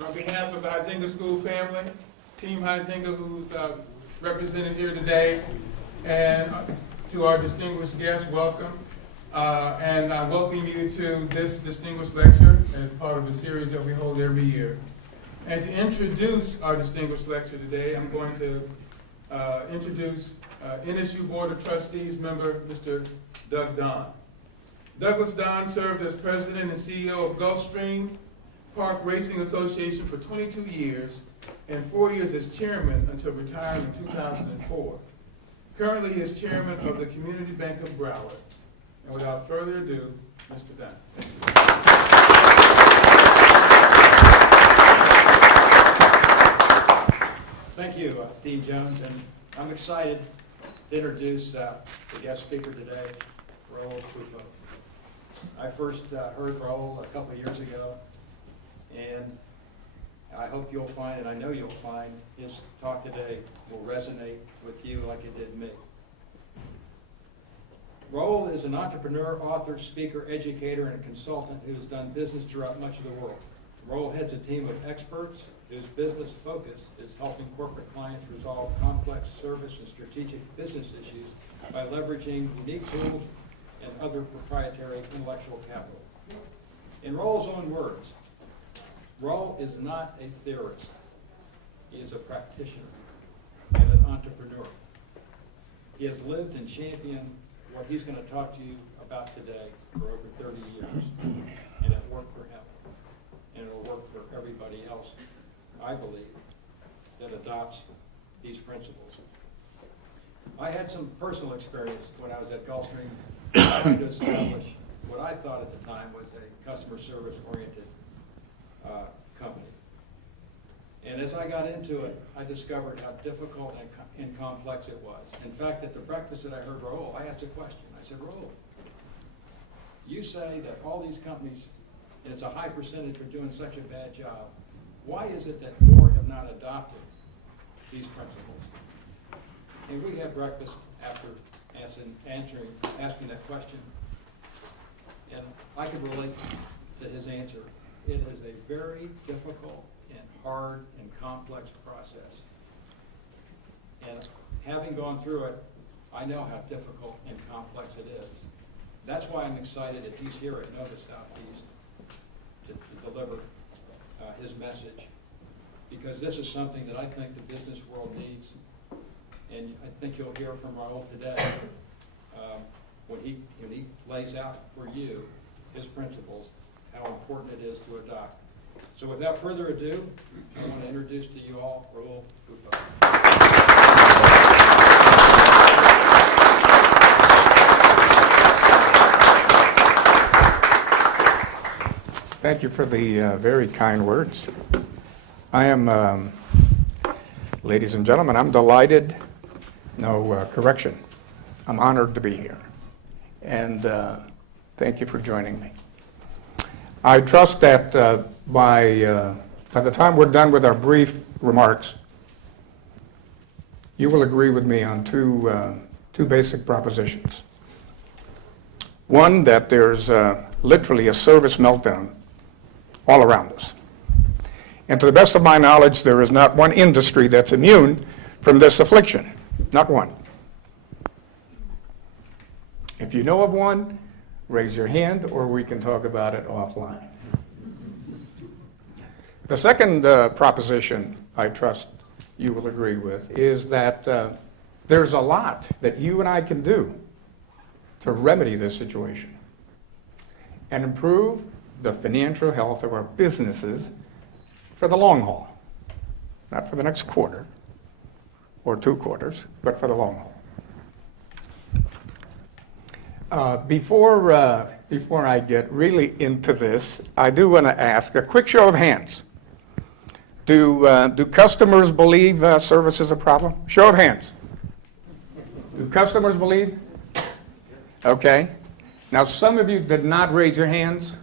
On behalf of the Huizenga School family, Team Huizenga, who's represented here today, and to our distinguished guests, welcome. And I welcome you to this distinguished lecture as part of a series that we hold every year. And to introduce our distinguished lecture today, I'm going to introduce NSU Board of Trustees member, Mr. Doug Don. Douglas Don served as president and CEO of Gulfstream Park Racing Association for 22 years and 4 years as chairman until retiring in 2004. Currently, he is chairman of the Community Bank of Broward. And without further ado, Mr. Don. Thank you, Dean Jones, and I'm excited to introduce the guest speaker today, Raul Pupo. I first heard Raul a couple of years ago, and I hope you'll find, and I know you'll find, his talk today will resonate with you like it did me. Raul is an entrepreneur, author, speaker, educator, and consultant who has done business throughout much of the world. Raul heads a team of experts whose business focus is helping corporate clients resolve complex service and strategic business issues by leveraging unique tools and other proprietary intellectual capital. In Raul's own words, Raul is not a theorist. He is a practitioner and an entrepreneur. He has lived and championed what he's going to talk to you about today for over 30 years, and it worked for him, and it will work for everybody else, I believe, that adopts these principles. I had some personal experience when I was at Gulfstream trying to establish what I thought at the time was a customer service oriented company. And as I got into it, I discovered how difficult and complex it was. In fact, at the breakfast that I heard Raul, I asked a question. I said, Raul, you say that all these companies, and it's a high percentage, are doing such a bad job. Why is it that more have not adopted these principles? And we had breakfast after asking that question, and I could relate to his answer. It is a very difficult and hard and complex process. And having gone through it, I know how difficult and complex it is. That's why I'm excited that he's here at Nova Southeast to deliver his message, because this is something that I think the business world needs, and I think you'll hear from Raul today when he lays out for you his principles, how important it is to adopt. So without further ado, I want to introduce to you all Raul Pupo. Thank you for the very kind words. I am, ladies and gentlemen, I'm delighted, correction, I'm honored to be here. And thank you for joining me. I trust that by the time we're done with our brief remarks, you will agree with me on two basic propositions. One, that there's literally a service meltdown all around us. And to the best of my knowledge, there is not one industry that's immune from this affliction. Not one. If you know of one, raise your hand, or we can talk about it offline. The second proposition, I trust you will agree with, is that there's a lot that you and I can do to remedy this situation and improve the financial health of our businesses for the long haul. Not for the next quarter or 2 quarters, but for the long haul. Before I get really into this, I do want to ask a quick show of hands. Do customers believe service is a problem? Show of hands. Do customers believe? Okay. Now, some of you did not raise your hands.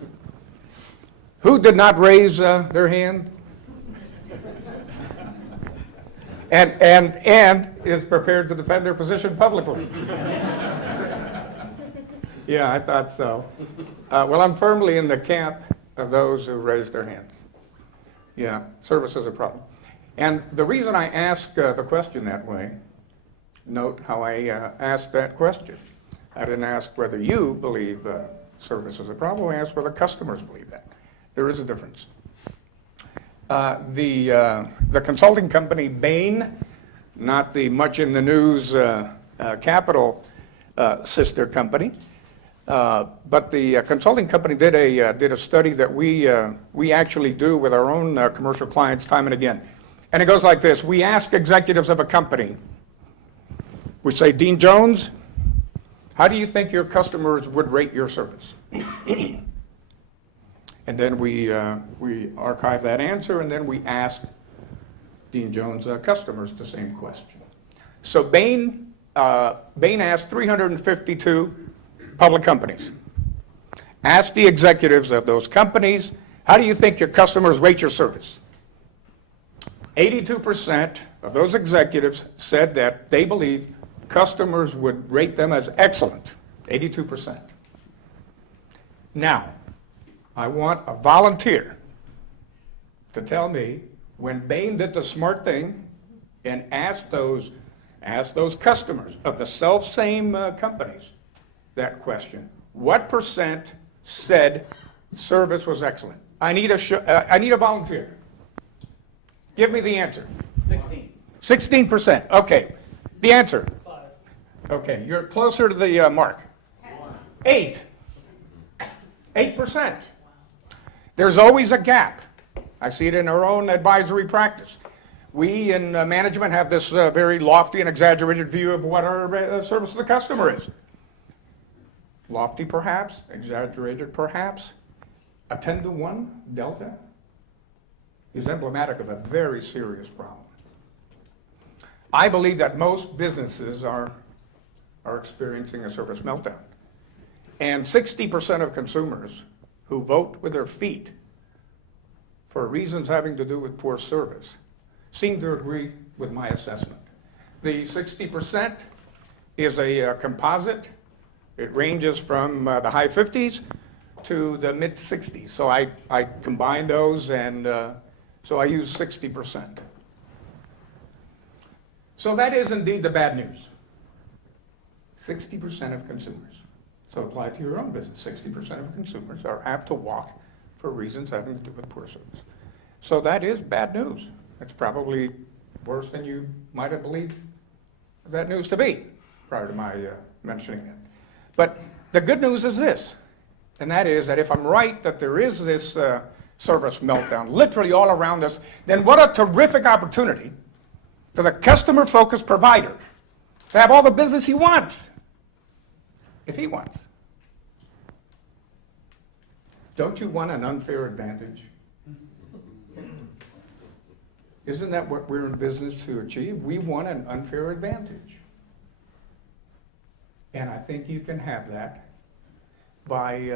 Who did not raise their hand? And is prepared to defend their position publicly. Yeah, I thought so. Well, I'm firmly in the camp of those who raised their hands. Yeah, service is a problem. And the reason I ask the question that way, note how I asked that question. I didn't ask whether you believe service is a problem. I asked whether customers believe that. There is a difference. The consulting company Bain, not the much in the news Capital sister company, but the consulting company did a study that we actually do with our own commercial clients time and again. And it goes like this. We ask executives of a company, we say, Dean Jones, how do you think your customers would rate your service? And then we archive that answer, and then we ask Dean Jones' customers the same question. So Bain asked 352 public companies. Ask the executives of those companies, how do you think your customers rate your service? 82% of those executives said that they believe customers would rate them as excellent. 82%. Now, I want a volunteer to tell me when Bain did the smart thing and asked those customers of the self-same companies that question, what percent said service was excellent? I need a volunteer. Give me the answer. 16. 16%. Okay. The answer. 5. Okay. You're closer to the mark. 8. 8%. There's always a gap. I see it in our own advisory practice. We in management have this very lofty and exaggerated view of what our service to the customer is. Lofty perhaps, exaggerated perhaps. A 10-to-1 delta is emblematic of a very serious problem. I believe that most businesses are experiencing a service meltdown. And 60% of consumers who vote with their feet for reasons having to do with poor service seem to agree with my assessment. The 60% is a composite. It ranges from the high 50s to the mid 60s. So I combine those, and so I use 60%. So that is indeed the bad news. 60% of consumers. So apply to your own business. 60% of consumers are apt to walk for reasons having to do with poor service. So that is bad news. It's probably worse than you might have believed that news to be prior to my mentioning it. But the good news is this, and that is that if I'm right that there is this service meltdown literally all around us, then what a terrific opportunity for the customer-focused provider to have all the business he wants, if he wants. Don't you want an unfair advantage? Isn't that what we're in business to achieve? We want an unfair advantage. And I think you can have that by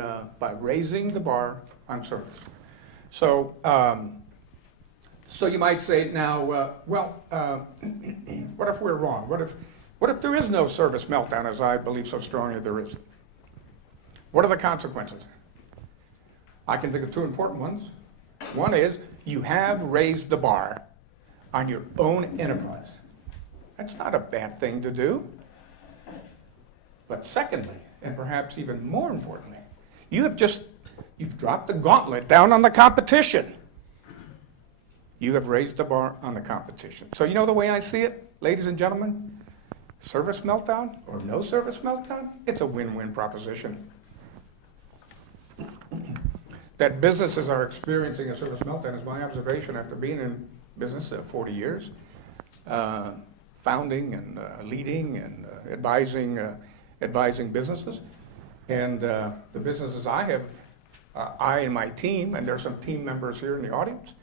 raising the bar on service. So, so you might say now, what if we're wrong? What if there is no service meltdown, as I believe so strongly there is? What are the consequences? I can think of two important ones. One is you have raised the bar on your own enterprise. That's not a bad thing to do. But secondly, and perhaps even more importantly, you've dropped the gauntlet down on the competition. You have raised the bar on the competition. So you know the way I see it, ladies and gentlemen? Service meltdown or no service meltdown, it's a win-win proposition. That businesses are experiencing a service meltdown is my observation after being in business 40 years, founding and leading and advising businesses. And the businesses I have, I and my team, and there's some team members here in the audience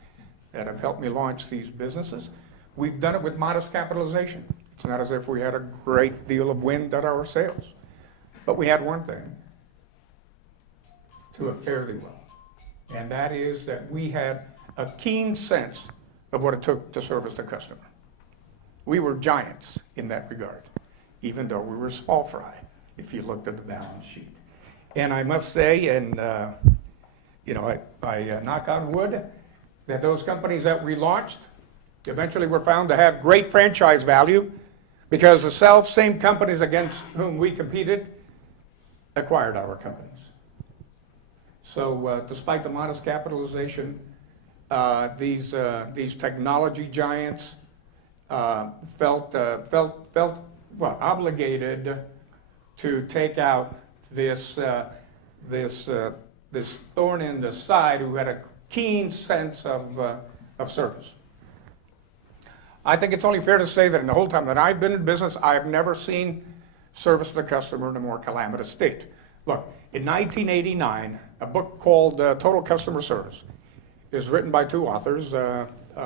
that have helped me launch these businesses, we've done it with modest capitalization. It's not as if we had a great deal of wind at our sails. But we had one thing to it fairly well. And that is that we had a keen sense of what it took to service the customer. We were giants in that regard, even though we were small fry, if you looked at the balance sheet. And I must say, and I knock on wood, that those companies that we launched eventually were found to have great franchise value because the same companies against whom we competed acquired our companies. So despite the modest capitalization, these technology giants felt obligated to take out this thorn in the side who had a keen sense of service. I think it's only fair to say that in the whole time that I've been in business, I've never seen service to the customer in a more calamitous state. Look, in 1989, a book called Total Customer Service is written by two authors,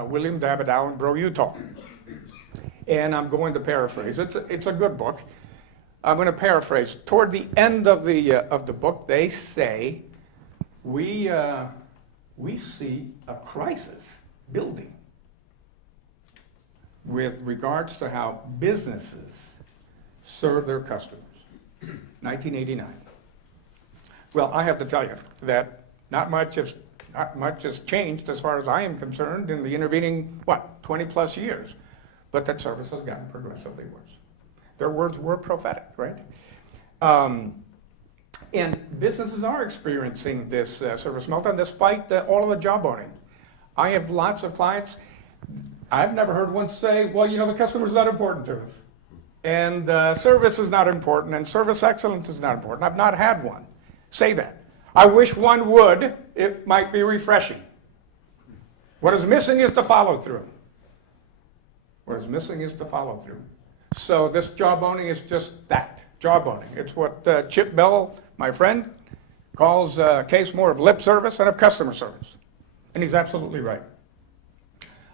William Davidow and Bro Utah. And I'm going to paraphrase. It's a good book. I'm going to paraphrase. Toward the end of the book, they say, we see a crisis building with regards to how businesses serve their customers. 1989. Well, I have to tell you that not much has changed as far as I am concerned in the intervening, 20 plus years, but that service has gotten progressively worse. Their words were prophetic, right? And businesses are experiencing this service meltdown despite all of the job owning. I have lots of clients. I've never heard one say, well, the customer's not important to us. And service is not important, and service excellence is not important. I've not had one say that. I wish one would. It might be refreshing. What is missing is the follow-through. What is missing is the follow-through. So this job owning is just that, job owning. It's what Chip Bell, my friend, calls a case more of lip service and of customer service. And he's absolutely right.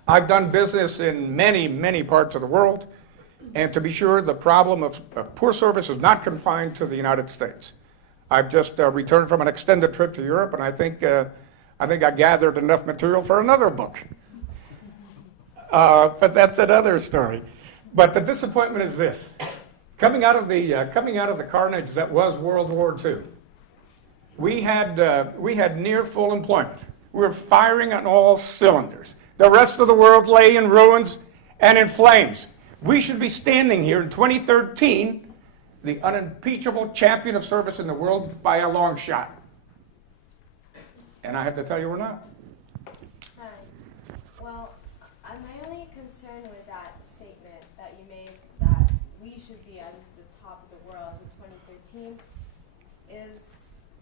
I've done business in many, many parts of the world, and to be sure, the problem of poor service is not confined to the United States. I've just returned from an extended trip to Europe, and I think I gathered enough material for another book. But that's another story. But the disappointment is this: coming out of the carnage that was World War II, we had near full employment. We were firing on all cylinders. The rest of the world lay in ruins and in flames. We should be standing here in 2013, the unimpeachable champion of service in the world by a long shot. And I have to tell you, we're not. Hi. Well, my only concern with that statement that you made, that we should be at the top of the world in 2013,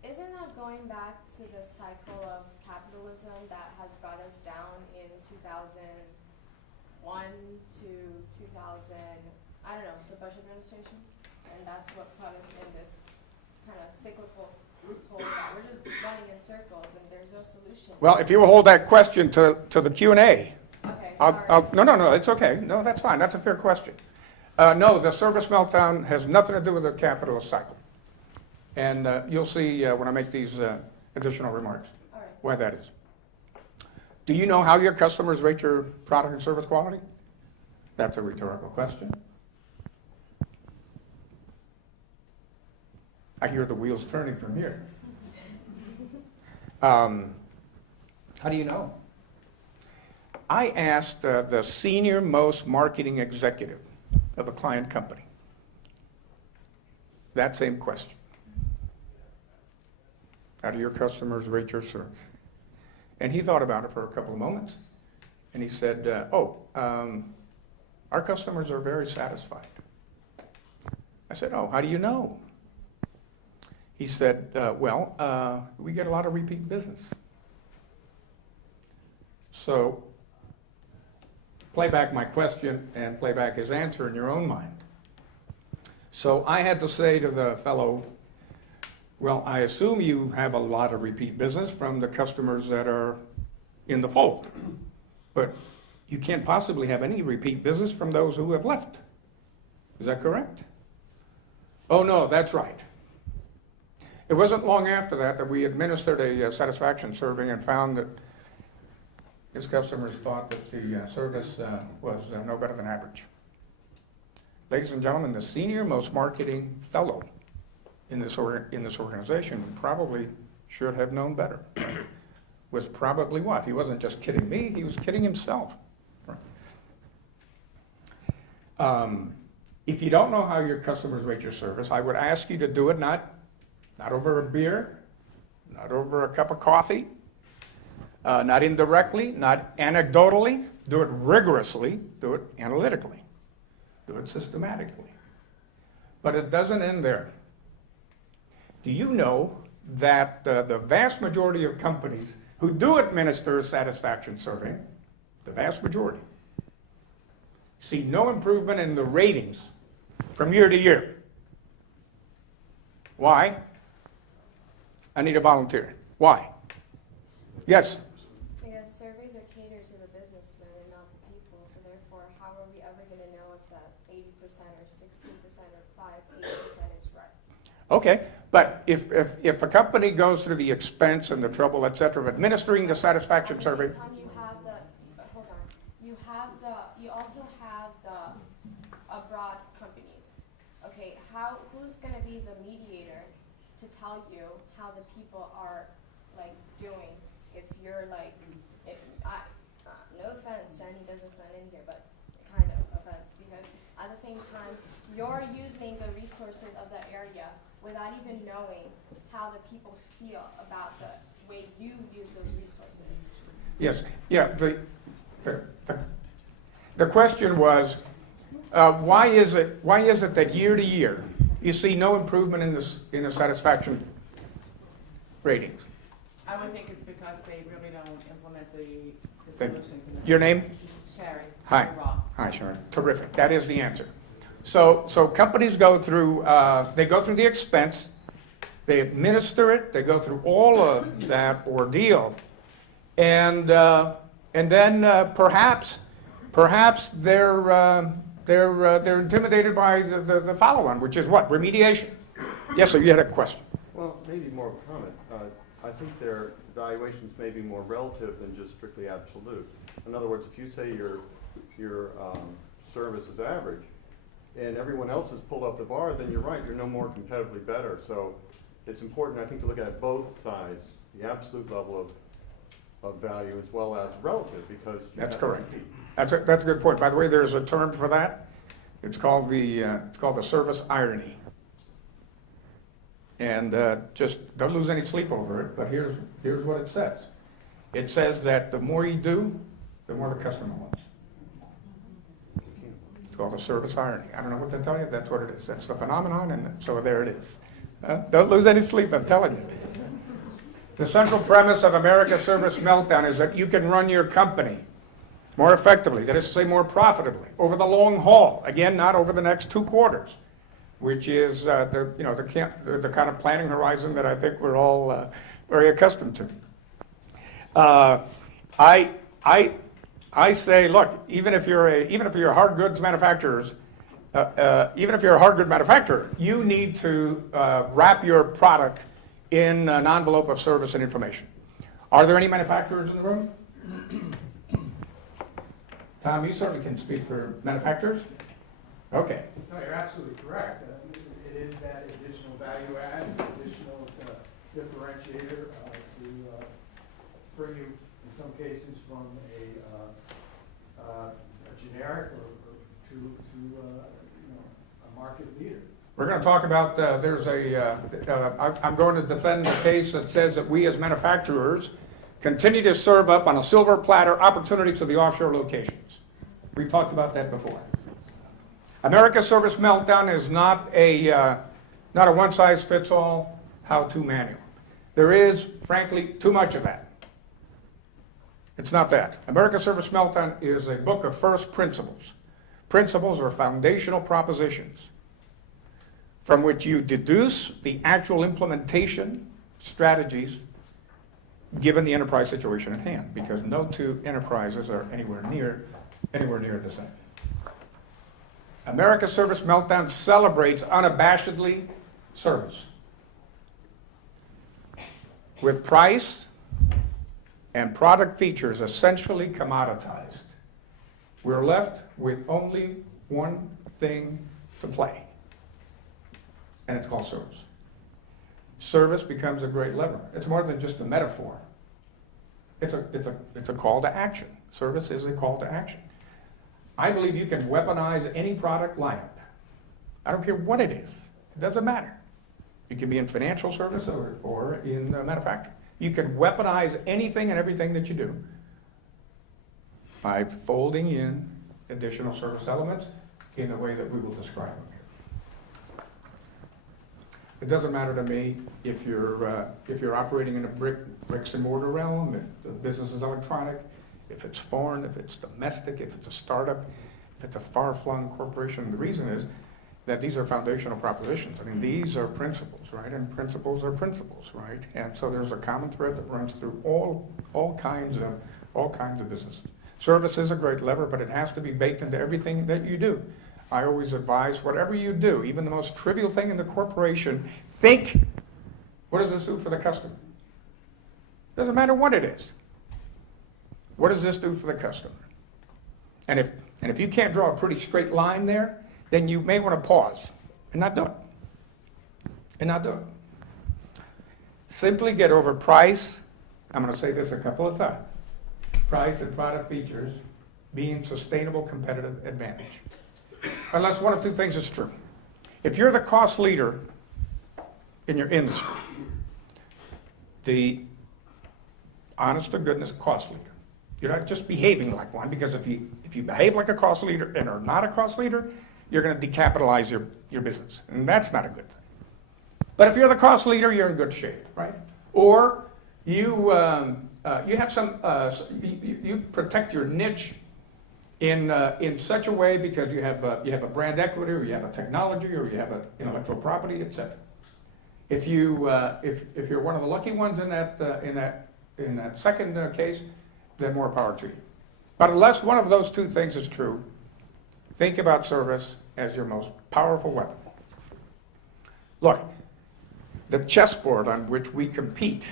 isn't that going back to the cycle of capitalism that has brought us down in 2001 to 2000, the Bush administration? And that's what put us in this kind of cyclical hole that we're just running in circles and there's no solution. Well, if you will hold that question to the Q&A. Okay, sorry. No, it's okay. No, that's fine. That's a fair question. No, the service meltdown has nothing to do with the capitalist cycle. And you'll see when I make these additional remarks why that is. Do you know how your customers rate your product and service quality? That's a rhetorical question. I hear the wheels turning from here. How do you know? I asked the senior most marketing executive of a client company that same question. How do your customers rate your service? And he thought about it for a couple of moments, and he said, our customers are very satisfied. I said, how do you know? He said, we get a lot of repeat business. So play back my question and play back his answer in your own mind. So I had to say to the fellow, well, I assume you have a lot of repeat business from the customers that are in the fold, but you can't possibly have any repeat business from those who have left. Is that correct? Oh, no, that's right. It wasn't long after that we administered a satisfaction survey and found that his customers thought that the service was no better than average. Ladies and gentlemen, the senior most marketing fellow in this organization probably should have known better. was probably what? He wasn't just kidding me, he was kidding himself. If you don't know how your customers rate your service, I would ask you to do it not over a beer, not over a cup of coffee, not indirectly, not anecdotally. Do it rigorously, do it analytically, do it systematically. But it doesn't end there. Do you know that the vast majority of companies who do administer a satisfaction survey, the vast majority, see no improvement in the ratings from year to year? Why? I need a volunteer. Why? Yes? Because surveys are catered to the businessmen and not the people, so therefore, how are we ever going to know if that 80% or 16% or 8% is right? Okay, but if a company goes through the expense and the trouble, et cetera, of administering the satisfaction survey. At the same time, you have the, hold on, you also have the abroad companies. Okay, who's going to be the mediator to tell you how the people are like doing? If you're like, no offense to any businessman in here, but kind of offense, because at the same time, you're using the resources of the area without even knowing how the people feel about the way you use those resources. Yes, yeah, the question was, why is it that year to year you see no improvement in the satisfaction ratings? I would think it's because they really don't implement the Thank- solutions. Your name? Sherry. Hi. Raw. Hi, Sharon. Terrific. That is the answer. So companies go through the expense, they administer it, they go through all of that ordeal, and then perhaps they're intimidated by the follow-on, which is what? Remediation. Yes, sir. You had a question. Well, maybe more of a comment. I think their evaluations may be more relative than just strictly absolute. In other words, if you say your service is average, and everyone else has pulled up the bar, then you're right, you're no more competitively better. So it's important, I think, to look at both sides, the absolute level of value as well as relative, because you That's have to correct. compete. That's a good point. By the way, there's a term for that. It's called the service irony. And just don't lose any sleep over it, but here's what it says. It says that the more you do, the more the customer wants. It's called the service irony. I don't know what to tell you, that's what it is. That's the phenomenon, and so there it is. Don't lose any sleep, I'm telling you. The central premise of America's Service Meltdown is that you can run your company more effectively, that is to say more profitably, over the long haul. Again, not over the next 2 quarters, which is the kind of planning horizon that I think we're all very accustomed to. I say, look, even if you're a hard goods manufacturer, you need to wrap your product in an envelope of service and information. Are there any manufacturers in the room? Tom, you certainly can speak for manufacturers. Okay. No, you're absolutely correct. It is that additional value add, additional differentiator to bring you, in some cases, from a generic or to a market leader. We're going to talk about, I'm going to defend the case that says that we as manufacturers continue to serve up on a silver platter opportunities to the offshore locations. We've talked about that before. America's Service Meltdown is not a one-size-fits-all how-to manual. There is, frankly, too much of that. It's not that. America's Service Meltdown is a book of first principles. Principles are foundational propositions from which you deduce the actual implementation strategies given the enterprise situation at hand, because no two enterprises are anywhere near the same. America's Service Meltdown celebrates unabashedly service, with price and product features essentially commoditized. We're left with only one thing to play, and it's called service. Service becomes a great lever. It's more than just a metaphor. It's a call to action. Service is a call to action. I believe you can weaponize any product lineup. I don't care what it is. It doesn't matter. You can be in financial service or in manufacturing. You can weaponize anything and everything that you do by folding in additional service elements in the way that we will describe them here. It doesn't matter to me if you're operating in a bricks and mortar realm, if the business is electronic, if it's foreign, if it's domestic, if it's a startup, if it's a far-flung corporation. The reason is that these are foundational propositions. I mean, these are principles, right? And principles are principles, right? And so there's a common thread that runs through all kinds of businesses. Service is a great lever, but it has to be baked into everything that you do. I always advise, whatever you do, even the most trivial thing in the corporation, think, what does this do for the customer? Doesn't matter what it is. What does this do for the customer? And if you can't draw a pretty straight line there, then you may want to pause and not do it. Simply get over price. I'm going to say this a couple of times. Price and product features being sustainable competitive advantage. Unless one of two things is true. If you're the cost leader in your industry, the honest to goodness cost leader, you're not just behaving like one, because if you behave like a cost leader and are not a cost leader, you're going to decapitalize your business, and that's not a good thing. But if you're the cost leader, you're in good shape, right? Or you have some you protect your niche in such a way because you have a brand equity, or you have a technology, or you have a intellectual property, etc. If you're one of the lucky ones in that second case, then more power to you. But unless one of those two things is true, think about service as your most powerful weapon. Look, the chessboard on which we compete,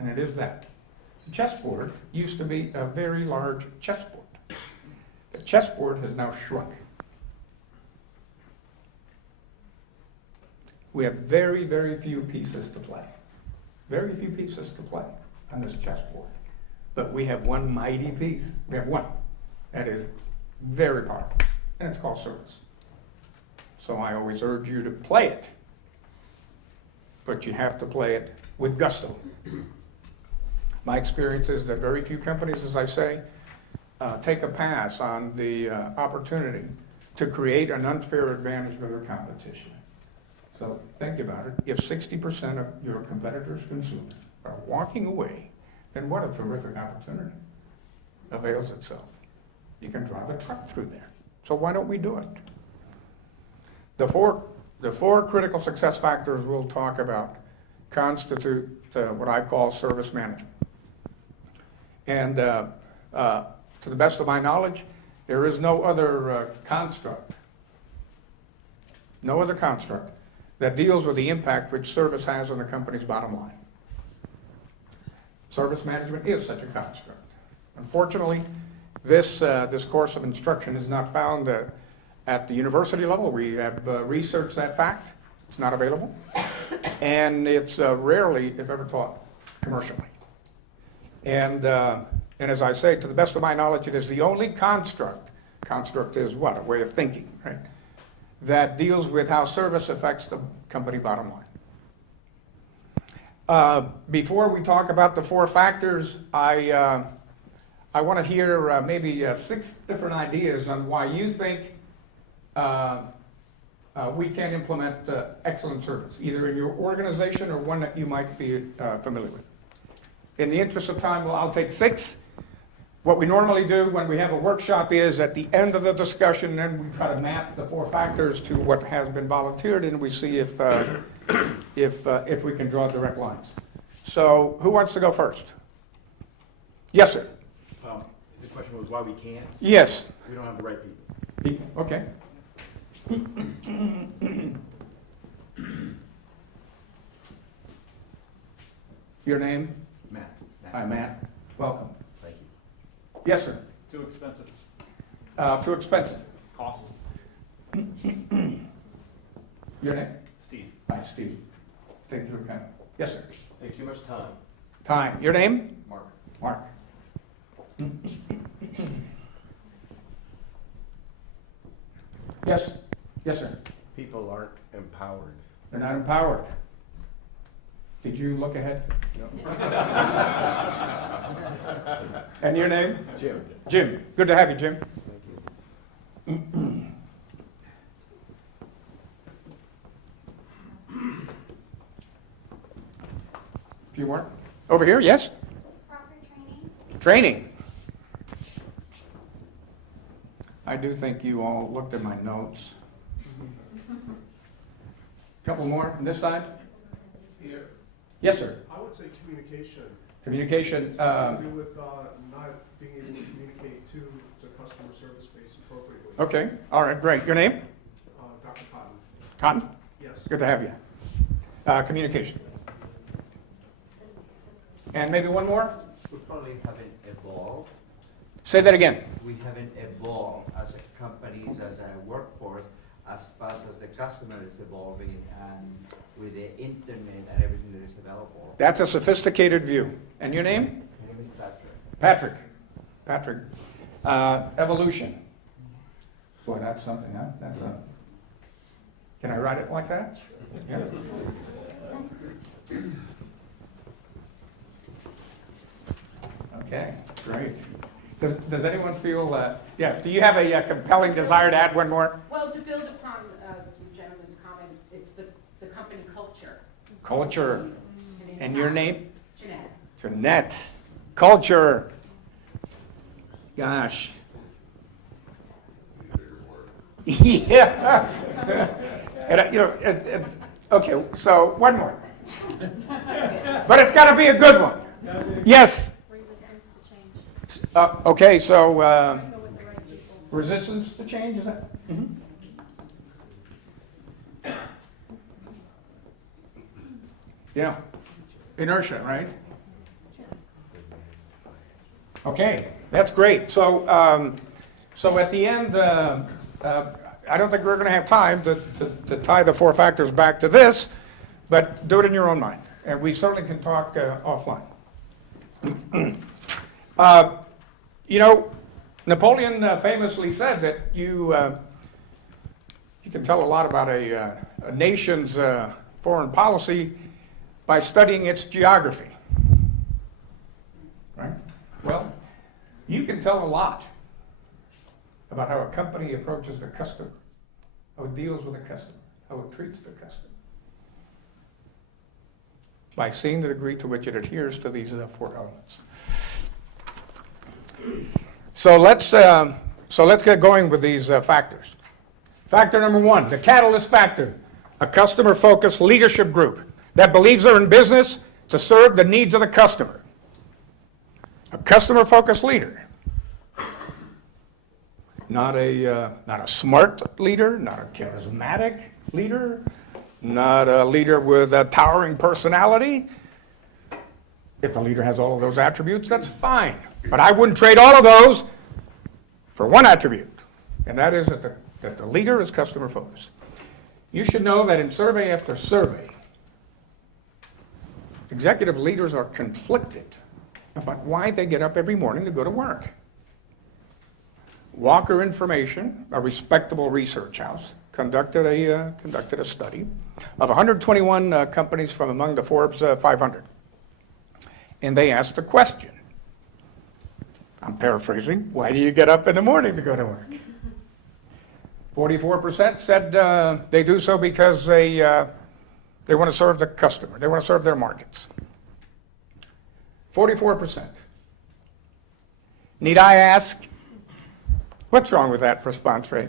and it is that. The chessboard used to be a very large chessboard. The chessboard has now shrunk. We have very, very few pieces to play. Very few pieces to play on this chessboard. But we have one mighty piece. We have one that is very powerful, and it's called service. So I always urge you to play it, but you have to play it with gusto. My experience is that very few companies, as I say, take a pass on the opportunity to create an unfair advantage with their competition. So think about it. If 60% of your competitors' consumers are walking away, then what a terrific opportunity avails itself. You can drive a truck through there. So why don't we do it? The four critical success factors we'll talk about constitute what I call service management. And to the best of my knowledge, there is no other construct that deals with the impact which service has on the company's bottom line. Service management is such a construct. Unfortunately, this course of instruction is not found at the university level. We have researched that fact. It's not available. And it's rarely, if ever, taught commercially. And as I say, to the best of my knowledge, it is the only construct is what? A way of thinking, right? That deals with how service affects the company bottom line. Before we talk about the four factors, I want to hear maybe 6 different ideas on why you think we can implement excellent service, either in your organization or one that you might be familiar with. In the interest of time, I'll take 6. What we normally do when we have a workshop is at the end of the discussion, then we try to map the 4 factors to what has been volunteered, and we see if we can draw direct lines. So who wants to go first? Yes, sir. The question was why we can't? Yes. We don't have the right people. Okay. Your name? Matt. Hi, Matt. Welcome. Thank you. Yes, sir. Too expensive. Too expensive. Cost. Your name? Steve. Hi, Steve. Thank you, kind. Yes, sir. Take too much time. Time. Your name? Mark. Mark. Yes. Yes, sir. People aren't empowered. They're not empowered. Did you look ahead? No. And your name? Jim. Jim. Good to have you, Jim. Thank you. A few more. Over here, yes? Proper training. Training. I do think you all looked at my notes. Couple more on this side? Here, Yes, sir. I would say communication. Communication. It's got to do with not being able to communicate to the customer service base appropriately. Okay. All right, great. Your name? Dr. Cotton. Cotton? Yes. Good to have you. Communication. And maybe one more? We probably haven't evolved. Say that again. We haven't evolved as a company, as a workforce, as fast as the customer is evolving and with the internet and everything that is available. That's a sophisticated view. And your name? My name is Patrick. Patrick. Evolution. Boy, that's something, huh? That's a... Can I write it like that? Yeah. Okay, great. Does anyone feel, yes, do you have a compelling desire to add one more? Well, to build upon the gentleman's comment, it's the company culture. Culture. And your name? Jeanette. Jeanette. Culture. Gosh. Yeah. And, okay, so one more. But it's got to be a good one. Yes. Resistance to change. Okay, so Go with the right people. resistance to change, is that? Yeah. Inertia, right? Okay, that's great. So, so at the end, I don't think we're going to have time to tie the four factors back to this, but do it in your own mind, and we certainly can talk offline. You know, Napoleon famously said that you can tell a lot about a nation's foreign policy by studying its geography. Right? Well, you can tell a lot about how a company approaches the customer, how it deals with the customer, how it treats the customer, by seeing the degree to which it adheres to these four elements. So let's get going with these factors. Factor number one, the catalyst factor, a customer-focused leadership group that believes they're in business to serve the needs of the customer. A customer-focused leader. Not a smart leader, not a charismatic leader, not a leader with a towering personality. If the leader has all of those attributes, that's fine. But I wouldn't trade all of those for one attribute, and that is that the leader is customer-focused. You should know that in survey after survey, executive leaders are conflicted about why they get up every morning to go to work. Walker Information, a respectable research house, conducted a study of 121 companies from among the Forbes 500. And they asked a question. I'm paraphrasing. Why do you get up in the morning to go to work? 44% said they do so because they want to serve the customer. They want to serve their markets. 44%. Need I ask, what's wrong with that response rate?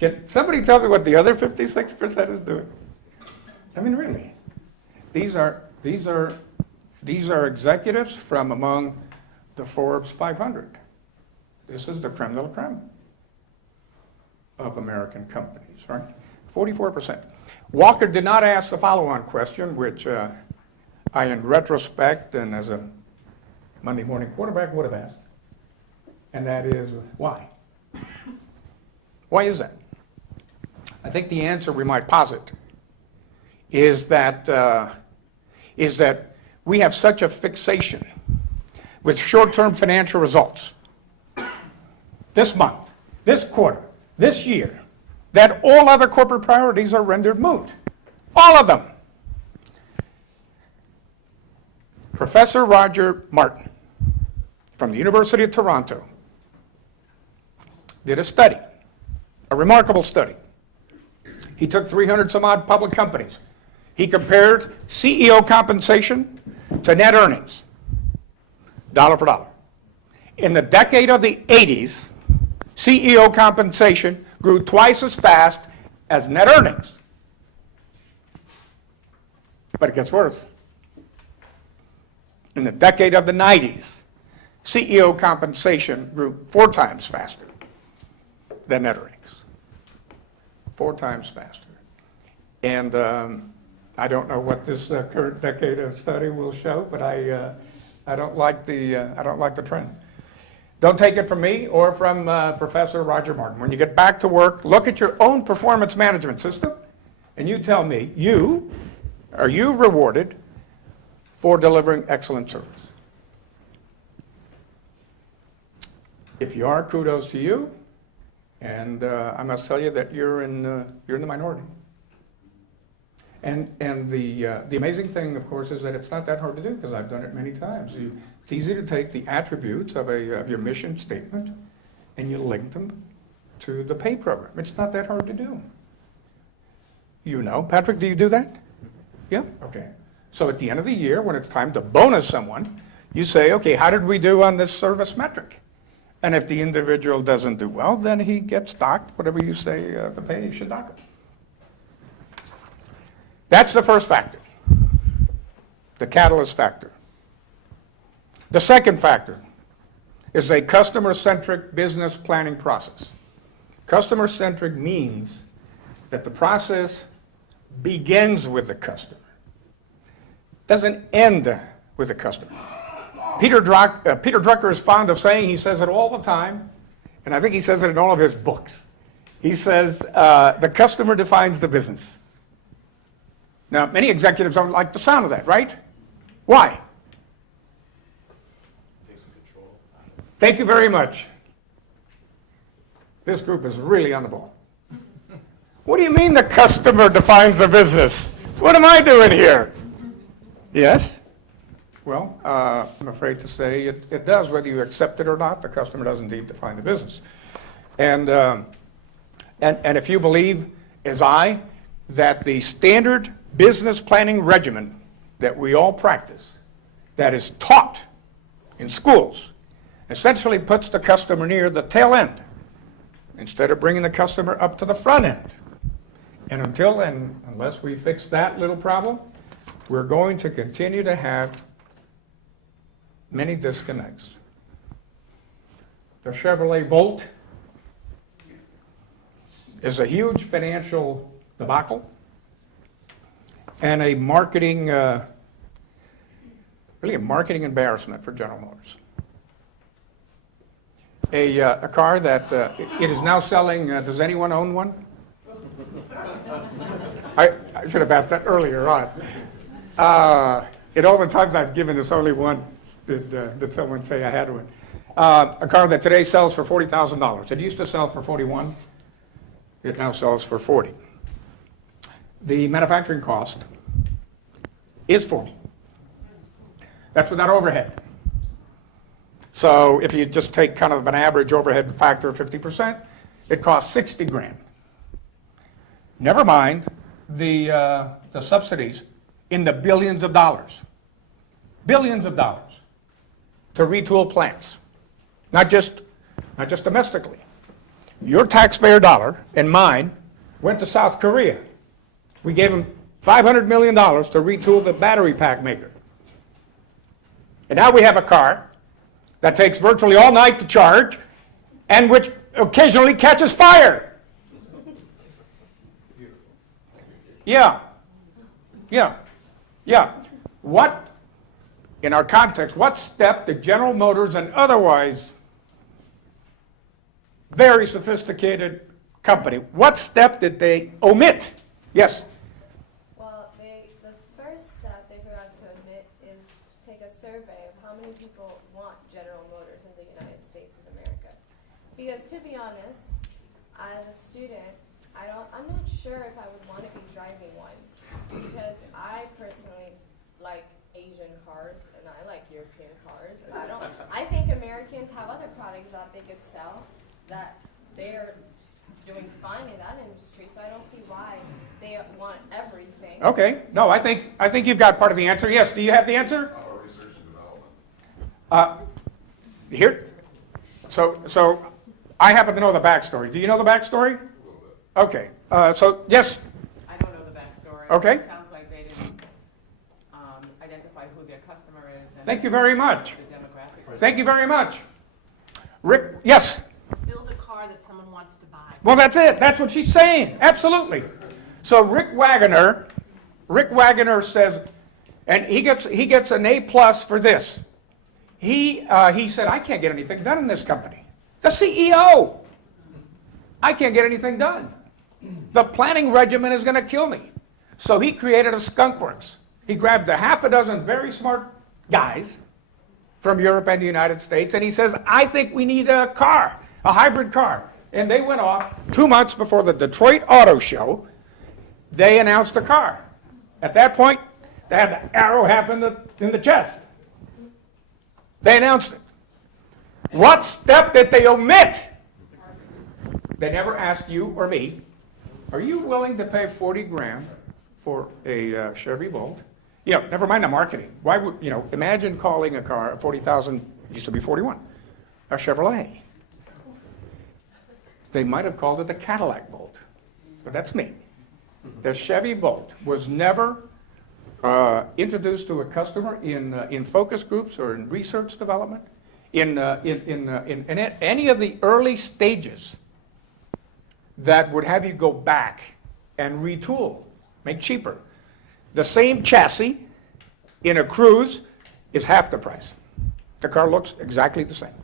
Can somebody tell me what the other 56% is doing? I mean, really. These are executives from among the Forbes 500. This is the creme de la creme of American companies, right? 44%. Walker did not ask the follow-on question, which I, in retrospect and as a Monday morning quarterback, would have asked. And that is, why? Why is that? I think the answer we might posit is that is that we have such a fixation with short-term financial results this month, this quarter, this year, that all other corporate priorities are rendered moot. All of them. Professor Roger Martin from the University of Toronto did a study, a remarkable study. He took 300 some odd public companies. He compared CEO compensation to net earnings, dollar for dollar. In the decade of the 80s, CEO compensation grew twice as fast as net earnings. But it gets worse. In the decade of the 90s, CEO compensation grew 4 times faster than net earnings. 4 times faster. And I don't know what this current decade of study will show, but I don't like the trend. Don't take it from me or from Professor Roger Martin. When you get back to work, look at your own performance management system, and you tell me, are you rewarded for delivering excellent service? If you are, kudos to you, and I must tell you that you're in the minority. And the amazing thing, of course, is that it's not that hard to do, because I've done it many times. It's easy to take the attributes of your mission statement and you link them to the pay program. It's not that hard to do. You know, Patrick, do you do that? Yeah? Okay. So at the end of the year, when it's time to bonus someone, you say, okay, how did we do on this service metric? And if the individual doesn't do well, then he gets docked, whatever you say the pay should dock him. That's the first factor, the catalyst factor. The second factor is a customer-centric business planning process. Customer-centric means that the process begins with the customer, doesn't end with the customer. Peter Drucker is fond of saying, he says it all the time, and I think he says it in all of his books. He says, the customer defines the business. Now, many executives don't like the sound of that, right? Why? Takes control. Thank you very much. This group is really on the ball. What do you mean the customer defines the business? What am I doing here? Yes? Well, I'm afraid to say it does, whether you accept it or not. The customer does indeed define the business. And if you believe, as I, that the standard business planning regimen that we all practice, that is taught in schools, essentially puts the customer near the tail end instead of bringing the customer up to the front end. And unless we fix that little problem, we're going to continue to have many disconnects. The Chevrolet Volt is a huge financial debacle and a marketing, really a marketing embarrassment for General Motors. A car that it is now selling, does anyone own one? I should have asked that earlier on. In all the times I've given this, only one did someone say I had one. A car that today sells for $40,000. It used to sell for $41,000. It now sells for $40,000. The manufacturing cost is $40,000. That's without overhead. So if you just take kind of an average overhead factor of 50%, it costs $60,000. Never mind the subsidies in the billions of dollars to retool plants, not just domestically. Your taxpayer dollar and mine went to South Korea. We gave them $500 million to retool the battery pack maker. And now we have a car that takes virtually all night to charge and which occasionally catches fire. Yeah. What, in our context, what step did General Motors and otherwise very sophisticated company, what step did they omit? Yes? Well, the first step, they forgot to many people want General Motors in the United States of America? Because to be honest, as a student, I'm not sure if I would want to be driving one, because I personally like Asian cars and I like European cars. And I think Americans have other products that they could sell that they're doing fine in that industry, so I don't see why they want everything. Okay, no, I think you've got part of the answer. Yes, do you have the answer? Research and development. Here, so I happen to know the backstory. Do you know the backstory? Okay, so yes, I don't know the backstory. Okay. It sounds like they didn't identify who their customer is. And thank you very much. the demographics. Thank you very much. Rick, yes? Build a car that someone wants to buy. Well, that's it. That's what she's saying. Absolutely. So Rick Wagoner says, and he gets an A+ for this. He said, I can't get anything done in this company. The CEO. I can't get anything done. The planning regimen is going to kill me. So he created a skunk works. He grabbed a half a dozen very smart guys from Europe and the United States, and he says, I think we need a car, a hybrid car. And they went off 2 months before the Detroit Auto Show. They announced a car. At that point, they had the arrow half in the chest. They announced it. What step did they omit? They never asked you or me, are you willing to pay 40 grand for a Chevy Volt? You know, never mind the marketing. Why would, imagine calling a car, 40,000, used to be 41, a Chevrolet. They might have called it the Cadillac Volt, but that's me. The Chevy Volt was never introduced to a customer in focus groups or in research development, in any of the early stages that would have you go back and retool, make cheaper. The same chassis in a Cruze is half the price. The car looks exactly the same.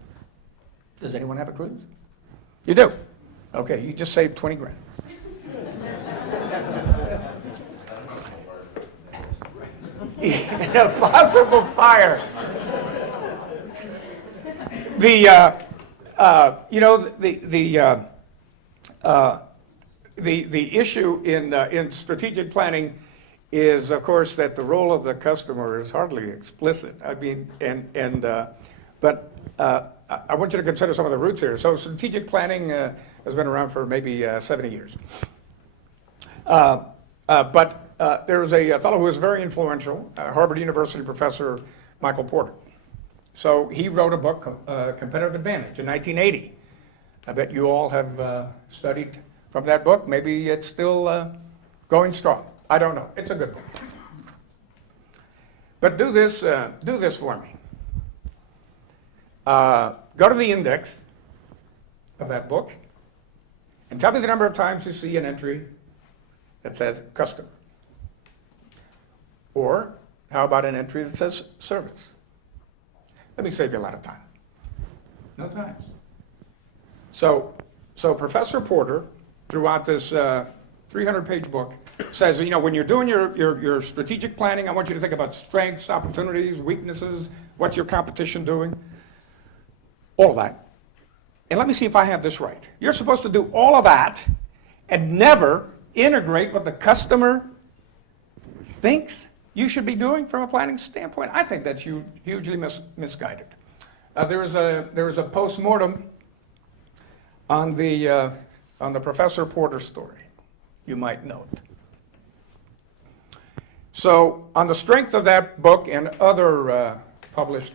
Does anyone have a Cruze? You do? Okay, you just saved 20 grand. A possible fire. The issue in strategic planning is, of course, that the role of the customer is hardly explicit. I mean, but I want you to consider some of the roots here. So strategic planning has been around for maybe 70 years. But there's a fellow who was very influential, Harvard University professor Michael Porter. So he wrote a book, Competitive Advantage, in 1980. I bet you all have studied from that book. Maybe it's still going strong. I don't know. It's a good book. But do this for me. Go to the index of that book and tell me the number of times you see an entry that says customer. Or how about an entry that says service? Let me save you a lot of time. No times. So Professor Porter, throughout this 300-page book, says, when you're doing your strategic planning, I want you to think about strengths, opportunities, weaknesses, what's your competition doing, all of that. And let me see if I have this right. You're supposed to do all of that and never integrate what the customer thinks you should be doing from a planning standpoint. I think that's hugely misguided. There was a post-mortem on the Professor Porter story, you might note. So on the strength of that book and other published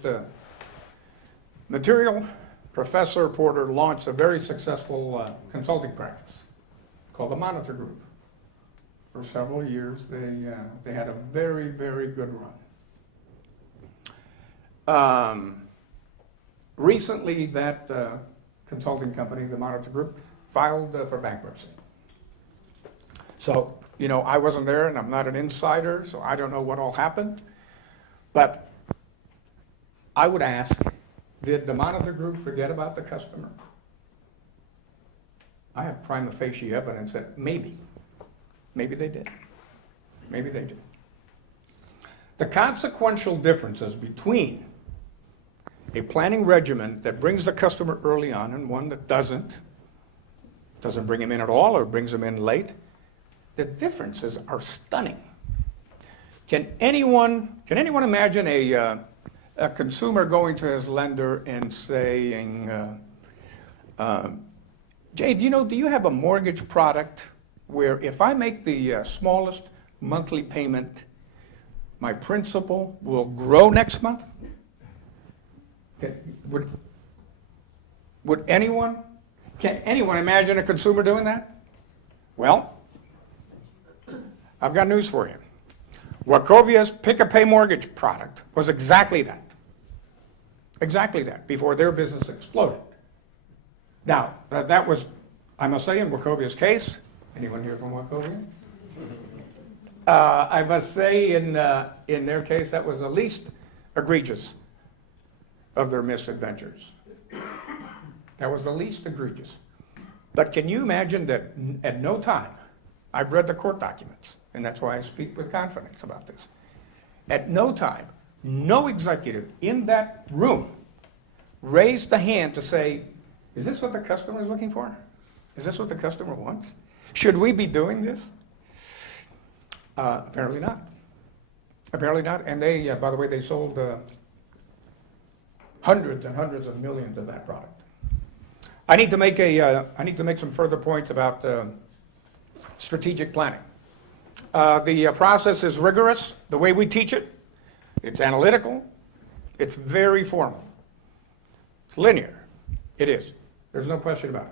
material, Professor Porter launched a very successful consulting practice called the Monitor Group. For several years, they had a very, very good run. Recently, that consulting company, the Monitor Group, filed for bankruptcy. So, I wasn't there and I'm not an insider, so I don't know what all happened. But I would ask, did the Monitor Group forget about the customer? I have prima facie evidence that maybe they did. Maybe they did. The consequential differences between a planning regimen that brings the customer early on and one that doesn't bring him in at all or brings him in late, the differences are stunning. Can anyone imagine a consumer going to his lender and saying, Jay, do you have a mortgage product where if I make the smallest monthly payment, my principal will grow next month? Can anyone imagine a consumer doing that? Well, I've got news for you. Wachovia's pick-a-pay mortgage product was exactly that. Exactly that, before their business exploded. Now, that was, I must say, in Wachovia's case, anyone here from Wachovia? I must say in their case, that was the least egregious of their misadventures. That was the least egregious. But can you imagine that at no time, I've read the court documents, and that's why I speak with confidence about this. At no time, no executive in that room raised a hand to say, is this what the customer is looking for? Is this what the customer wants? Should we be doing this? Apparently not. Apparently not. And they, by the way, they sold hundreds and hundreds of millions of that product. I need to make some further points about strategic planning. The process is rigorous. The way we teach it, it's analytical. It's very formal. It's linear. It is. There's no question about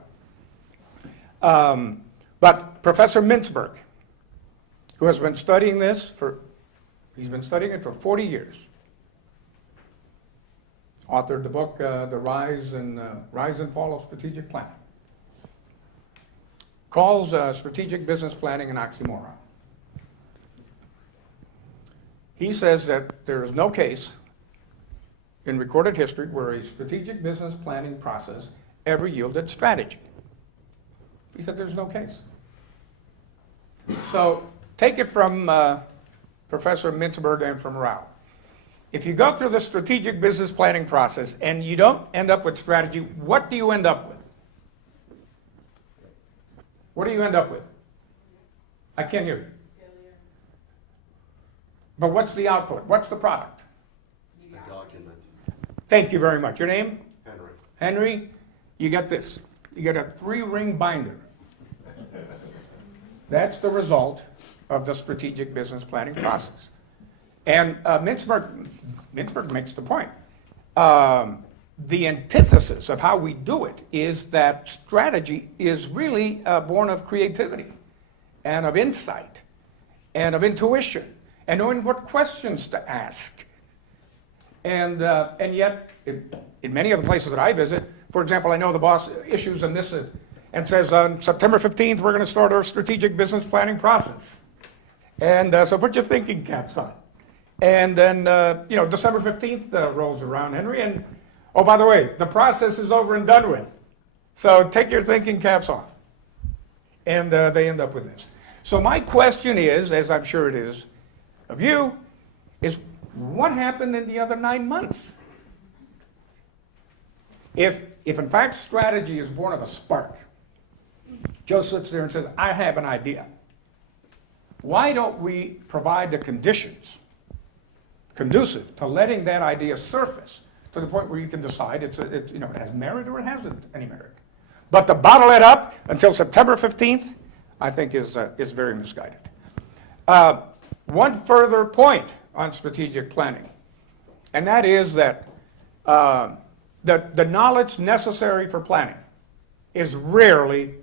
it. But Professor Mintzberg, who has been studying this he's been studying it for 40 years, authored the book, The Rise and Fall of Strategic Planning, calls strategic business planning an oxymoron. He says that there is no case in recorded history where a strategic business planning process ever yielded strategy. He said there's no case. So take it from Professor Mintzberg and from Raul. If you go through the strategic business planning process and you don't end up with strategy, what do you end up with? What do you end up with? I can't hear you. Failure. But what's the output? What's the product? A document. Thank you very much. Your name? Henry. Henry, you get this. You get a 3-ring binder. That's the result of the strategic business planning process. And Mintzberg makes the point. The antithesis of how we do it is that strategy is really born of creativity and of insight and of intuition and knowing what questions to ask. And yet, in many of the places that I visit, for example, I know the boss issues a missive and says, on September 15th, we're going to start our strategic business planning process. And so put your thinking caps on. And then, December 15th rolls around, Henry, and, oh, by the way, the process is over and done with. So take your thinking caps off. And they end up with this. So my question is, as I'm sure it is of you, is what happened in the other 9 months? If in fact strategy is born of a spark, Joe sits there and says, I have an idea. Why don't we provide the conditions conducive to letting that idea surface to the point where you can decide it has merit or it hasn't any merit? But to bottle it up until September 15th, I think is very misguided. One further point on strategic planning, and that is that the knowledge necessary for planning is rarely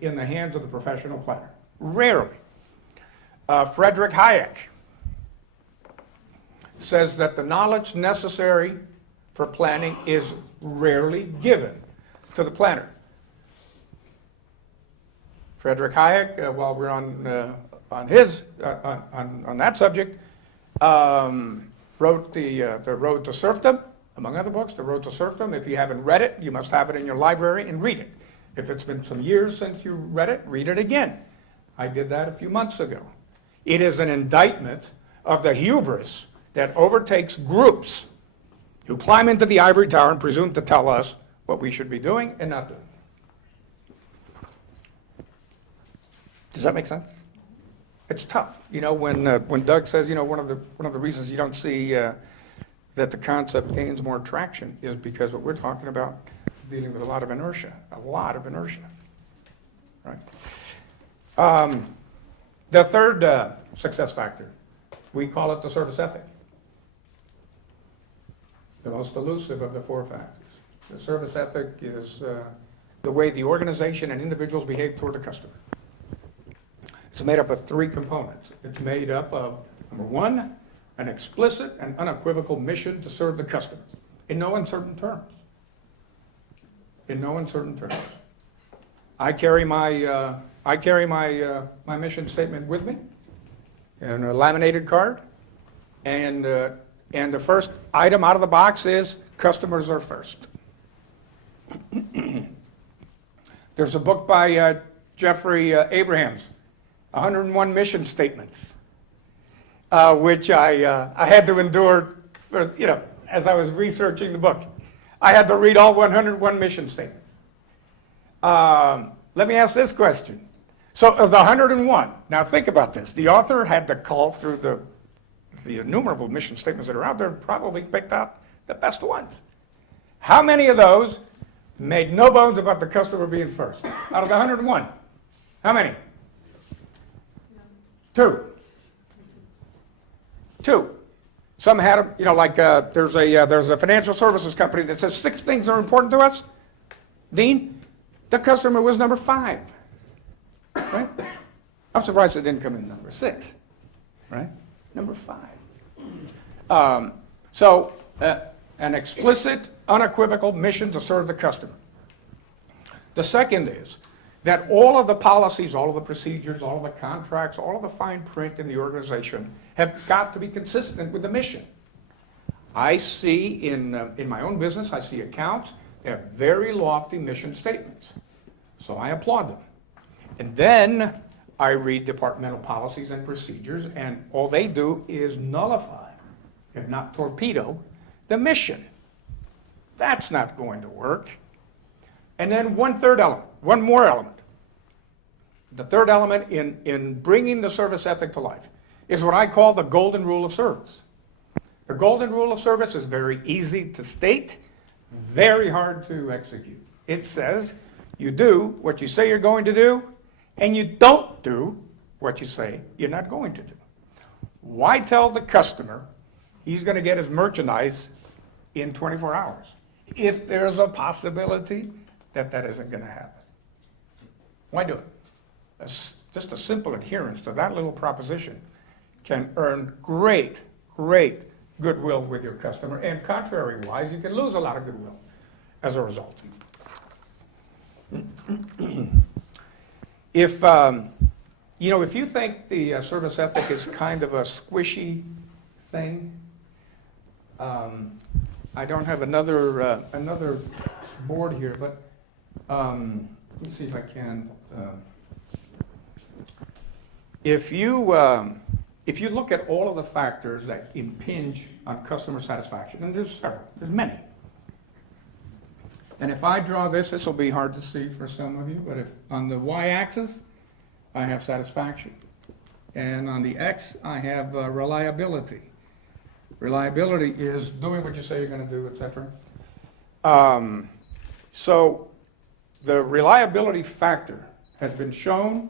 in the hands of the professional planner. Rarely. Friedrich Hayek says that the knowledge necessary for planning is rarely given to the planner. Friedrich Hayek, while we're on that subject, wrote the Road to Serfdom, among other books, The Road to Serfdom. If you haven't read it, you must have it in your library and read it. If it's been some years since you read it again. I did that a few months ago. It is an indictment of the hubris that overtakes groups who climb into the ivory tower and presume to tell us what we should be doing and not doing. Does that make sense? It's tough. You know, when Doug says, you know, one of the reasons you don't see that the concept gains more traction is because what we're talking about dealing with a lot of inertia, right? The third success factor, we call it the service ethic. The most elusive of the four factors. The service ethic is the way the organization and individuals behave toward the customer. It's made up of three components. It's made up of, number one, an explicit and unequivocal mission to serve the customer in no uncertain terms. In no uncertain terms. I carry my mission statement with me in a laminated card, and the first item out of the box is customers are first. There's a book by Jeffrey Abrahams, 101 Mission Statements, which I had to endure for, you know, as I was researching the book. I had to read all 101 mission statements. Let me ask this question. So of the 101, now think about this. The author had to call through the innumerable mission statements that are out there and probably picked out the best ones. How many of those made no bones about the customer being first? Out of the 101, how many? Two. Some had them, you know, like there's a financial services company that says 6 things are important to us. Dean, the customer was number 5. Right? I'm surprised it didn't come in number 6. Right? Number 5. So an explicit, unequivocal mission to serve the customer. The second is that all of the policies, all of the procedures, all of the contracts, all of the fine print in the organization have got to be consistent with the mission. I see in my own business, I see accounts that have very lofty mission statements. So I applaud them. And then I read departmental policies and procedures, and all they do is nullify, if not torpedo, the mission. That's not going to work. And then one more element. The third element in bringing the service ethic to life is what I call the golden rule of service. The golden rule of service is very easy to state, very hard to execute. It says you do what you say you're going to do, and you don't do what you say you're not going to do. Why tell the customer he's going to get his merchandise in 24 hours if there's a possibility that that isn't going to happen? Why do it? Just a simple adherence to that little proposition can earn great goodwill with your customer, and contrary-wise, you can lose a lot of goodwill as a result. If you think the service ethic is kind of a squishy thing, I don't have another board here, but let's see if I can. If you look at all of the factors that impinge on customer satisfaction, and there's many. And if I draw this will be hard to see for some of you, but if on the y-axis, I have satisfaction. And on the x, I have reliability. Reliability is doing what you say you're going to do, etc. So the reliability factor has been shown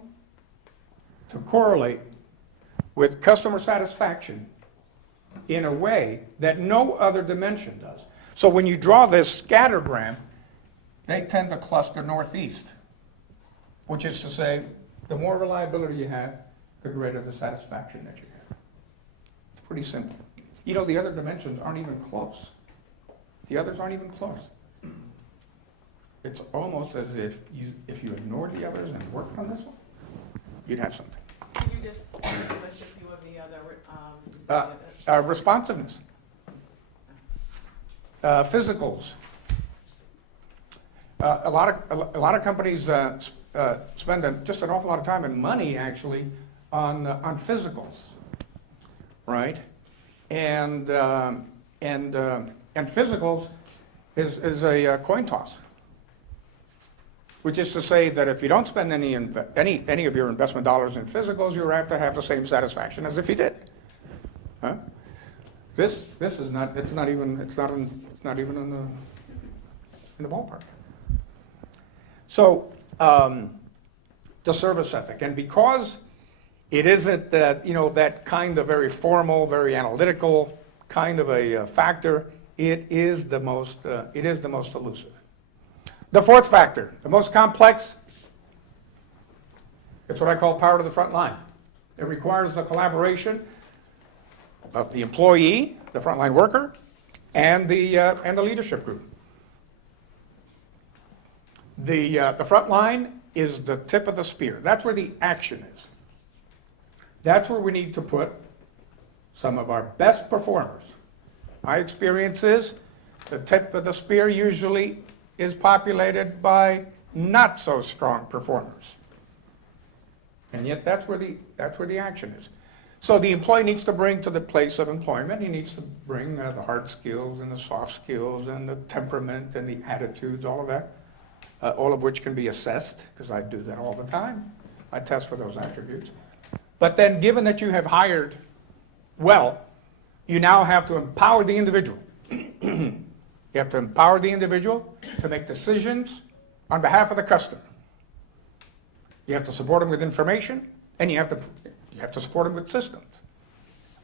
to correlate with customer satisfaction in a way that no other dimension does. So when you draw this scattergram, they tend to cluster northeast, which is to say, the more reliability you have, the greater the satisfaction that you have. It's pretty simple. You know, the other dimensions aren't even close. The others aren't even close. It's almost as if you ignored the others and worked on this one, you'd have something. Can you just give us a few of the other, responsiveness. Physicals. A lot of companies spend just an awful lot of time and money actually on physicals, right? And and physicals is a coin toss. Which is to say that if you don't spend any of your investment dollars in physicals, you have to have the same satisfaction as if you did. Huh? This is not. It's not even in the ballpark. So the service ethic, and because it isn't that kind of very formal, very analytical kind of a factor, it is the most elusive. The fourth factor, the most complex, it's what I call power to the front line. It requires the collaboration of the employee, the frontline worker, and the leadership group. The front line is the tip of the spear. That's where the action is. That's where we need to put some of our best performers. My experience is the tip of the spear usually is populated by not so strong performers. And yet that's where the action is. So the employee needs to bring to the place of employment, he needs to bring the hard skills and the soft skills and the temperament and the attitudes, all of that, all of which can be assessed, because I do that all the time. I test for those attributes. But then given that you have hired well, you now have to empower the individual. You have to empower the individual to make decisions on behalf of the customer. You have to support them with information, and you have to support them with systems.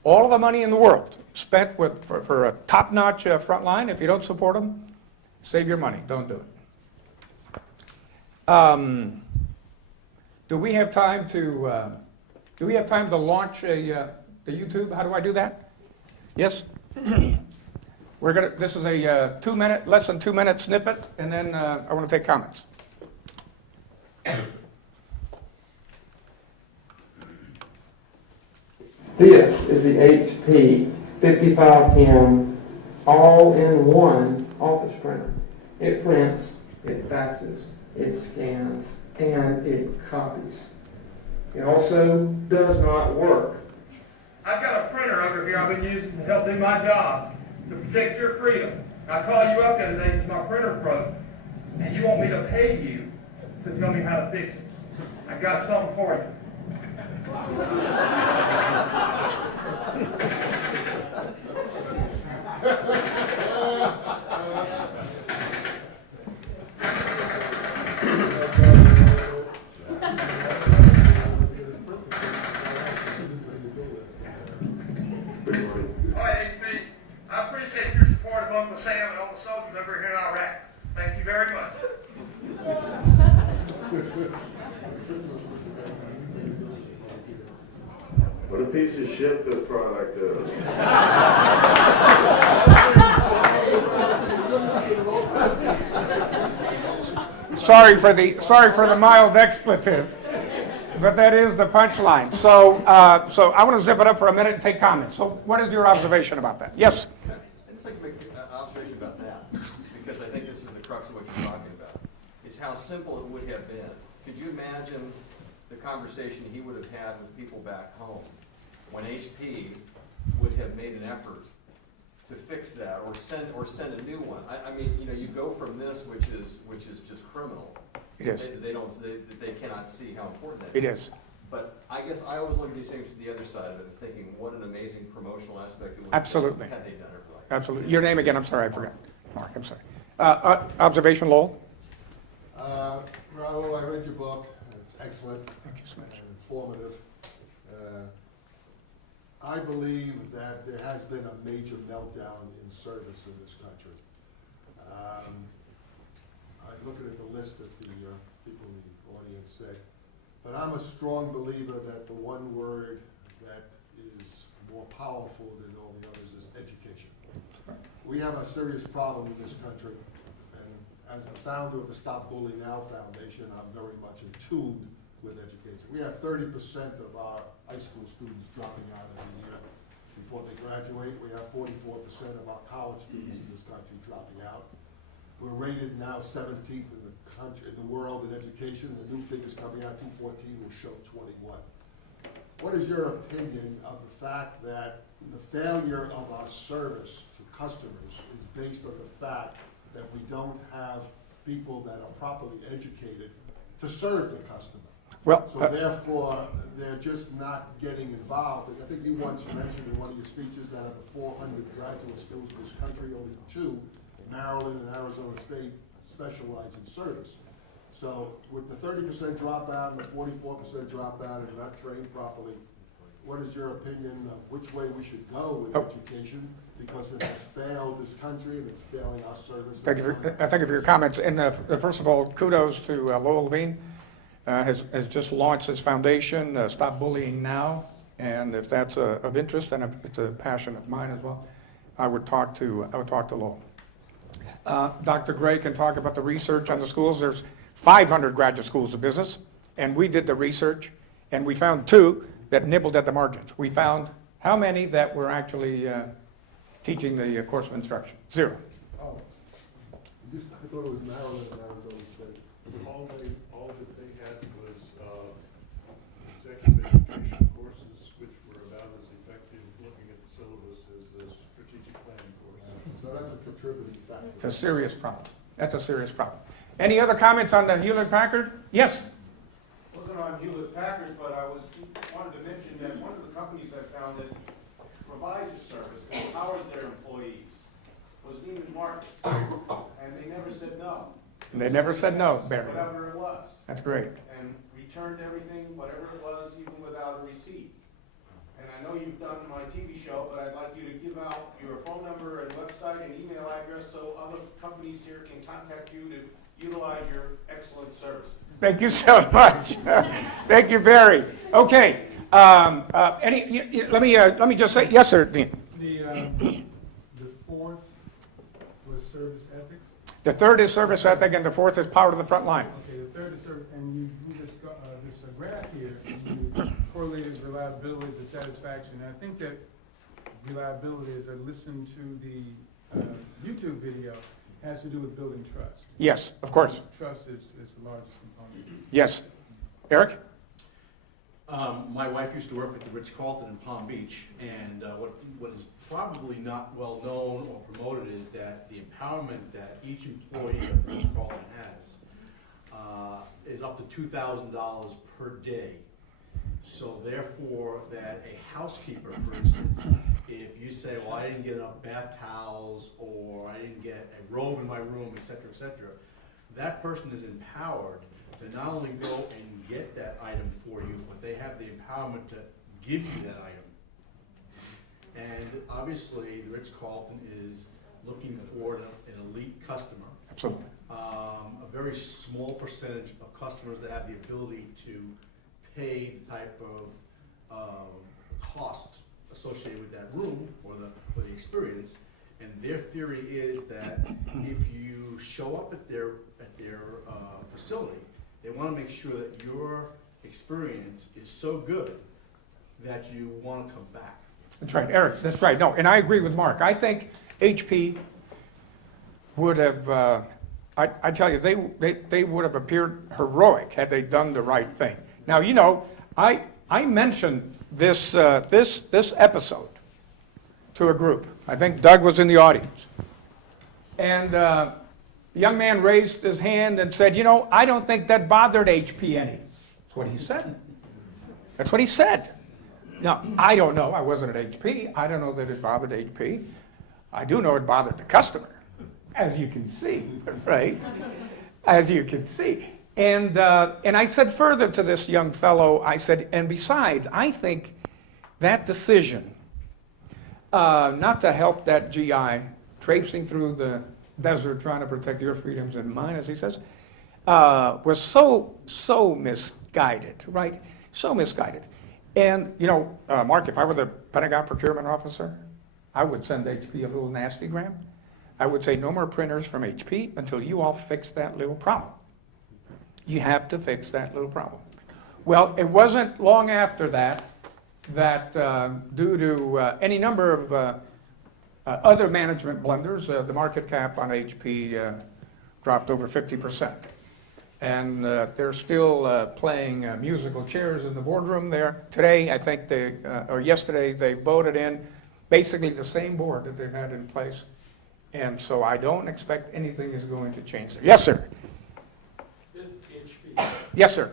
All the money in the world spent for a top-notch frontline, if you don't support them, save your money. Don't do it. Do we have time to launch the YouTube? How do I do that? Yes. This is a less than 2 minute snippet, and then I want to take comments. This is the HP 5510 all-in-one office printer. It prints, it faxes, it scans, and it copies. It also does not work. I've got a printer over here I've been using to help do my job, to protect your freedom. I call you up the other day because my printer broke, and you want me to pay you to tell me how to fix it. I got something for you. All right, HP, I appreciate your support of Uncle Sam and all the soldiers over here in Iraq. Thank you very much. What a piece of shit this product is. Sorry for the mild expletive, but that is the punchline. So I want to zip it up for a minute and take comments. So what is your observation about that? Yes? I'd just like to make an observation about that, because I think this is the crux of what you're talking about, is how simple it would have been. Could you imagine the conversation he would have had with people back home when HP would have made an effort to fix that, or send a new one? I mean, you go from this, which is just criminal. It is. They cannot see how important that is. It is. But I guess I always look at these things to the other side of it, thinking what an amazing promotional aspect it would Absolutely. have had they done it right. Absolutely. Your name again? I'm sorry, I forgot. Mark, I'm sorry. Observation, Lowell? Raul, I read your book. It's excellent. Thank you so much. And informative. I believe that there has been a major meltdown in service in this country. I look at the list that the people in the audience said, but I'm a strong believer that the one word that is more powerful than all the others is education. We have a serious problem in this country, and as the founder of the Stop Bullying Now Foundation, I'm very much in tune with education. We have 30% of our high school students dropping out every year before they graduate. We have 44% of our college students in this country dropping out. We're rated now 17th in the country, in the world in education. The new figures coming out, 214, will show 21. what is your opinion of the fact that the failure of our service to customers is based on the fact that we don't have people that are properly educated to serve the customer? Well, So therefore, they're just not getting involved. And I think you once mentioned in one of your speeches that of the 400 graduate schools in this country, only 2, Maryland and Arizona State, specialize in service. So with the 30% dropout and the 44% dropout and not trained properly, what is your opinion of which way we should go with education? Because it has failed this country and it's failing our service. Thank you for your comments. And first of all, kudos to Lowell Levine. Has just launched his foundation, Stop Bullying Now. And if that's of interest, and it's a passion of mine as well, I would talk to Lowell. Dr. Gray can talk about the research on the schools. There's 500 graduate schools of business, and we did the research, and we found 2 that nibbled at the margins. We found how many that were actually teaching the course of instruction? 0. Oh, I thought it was Maryland and Arizona State. All that they had was executive education courses, which were about as effective looking at the syllabus as the strategic planning courses. So that's a contributing factor. It's a serious problem. That's a serious problem. Any other comments on the Hewlett-Packard? Yes? Wasn't on Hewlett-Packard, but I wanted to mention that one of the companies I found that provides a service and empowers their employees was Neiman Marcus, and they never said no. And they never said no, Barry. Whatever it was. That's great. And returned everything, whatever it was, even without a receipt. And I know you've done my TV show, but I'd like you to give out your phone number and website and email address so other companies here can contact you to utilize your excellent service. Thank you so much. Thank you, Barry. Okay. Let me just say, yes, sir, Dean. The 4th was service ethics. The 3rd is service ethic, and the 4th is power to the front line. Okay, the 3rd is service, and you this graph here, and you correlated reliability to satisfaction. And I think that reliability, as I listened to the YouTube video, has to do with building trust. Yes, of course. Trust is the largest component. Yes. Eric? My wife used to work at the Ritz-Carlton in Palm Beach, and what is probably not well known or promoted is that the empowerment that each employee of the Ritz-Carlton has is up to $2,000 per day. So therefore, that a housekeeper, for instance, if you say, well, I didn't get enough bath towels, or I didn't get a robe in my room, et cetera, that person is empowered to not only go and get that item for you, but they have the empowerment to give you that item. And obviously, the Ritz-Carlton is looking for an elite customer. Absolutely. A very small percentage of customers that have the ability to pay the type of cost associated with that room or the experience. And their theory is that if you show up at their facility, they want to make sure that your experience is so good that you want to come back. That's right, Eric, that's right. No, and I agree with Mark. I think HP would have, I tell you, they would have appeared heroic had they done the right thing. Now, you know, I mentioned this episode to a group. I think Doug was in the audience. And the young man raised his hand and said, you know, I don't think that bothered HP any. That's what he said. That's what he said. Now, I don't know. I wasn't at HP. I don't know that it bothered HP. I do know it bothered the customer, as you can see, right? As you can see. And I said further to this young fellow, I said, and besides, I think that decision not to help that GI traipsing through the desert trying to protect your freedoms and mine, as he says, was so misguided, right? So misguided. And, you know, Mark, if I were the Pentagon procurement officer, I would send HP a little nastygram. I would say no more printers from HP until you all fix that little problem. You have to fix that little problem. Well, it wasn't long after that due to any number of other management blunders, the market cap on HP dropped over 50%. And they're still playing musical chairs in the boardroom there. Today, I think or yesterday, they voted in basically the same board that they've had in place. And so I don't expect anything is going to change there. Yes, sir. This HP. Yes, sir.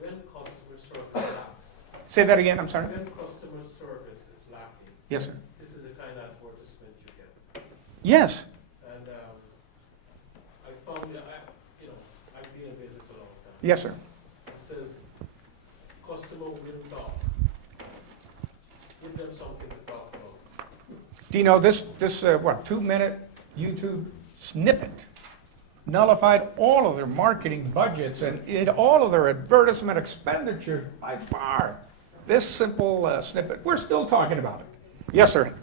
When customer service lacks. Say that again, I'm sorry. When customer service is lacking. Yes, sir. This is the kind of advertisement you get. Yes. And I found that, I've been in business a long time. Yes, sir. It says, customer will talk. Give them something to talk about. Do you know this 2-minute YouTube snippet nullified all of their marketing budgets and all of their advertisement expenditures by far. This simple snippet, we're still talking about it. Yes, sir.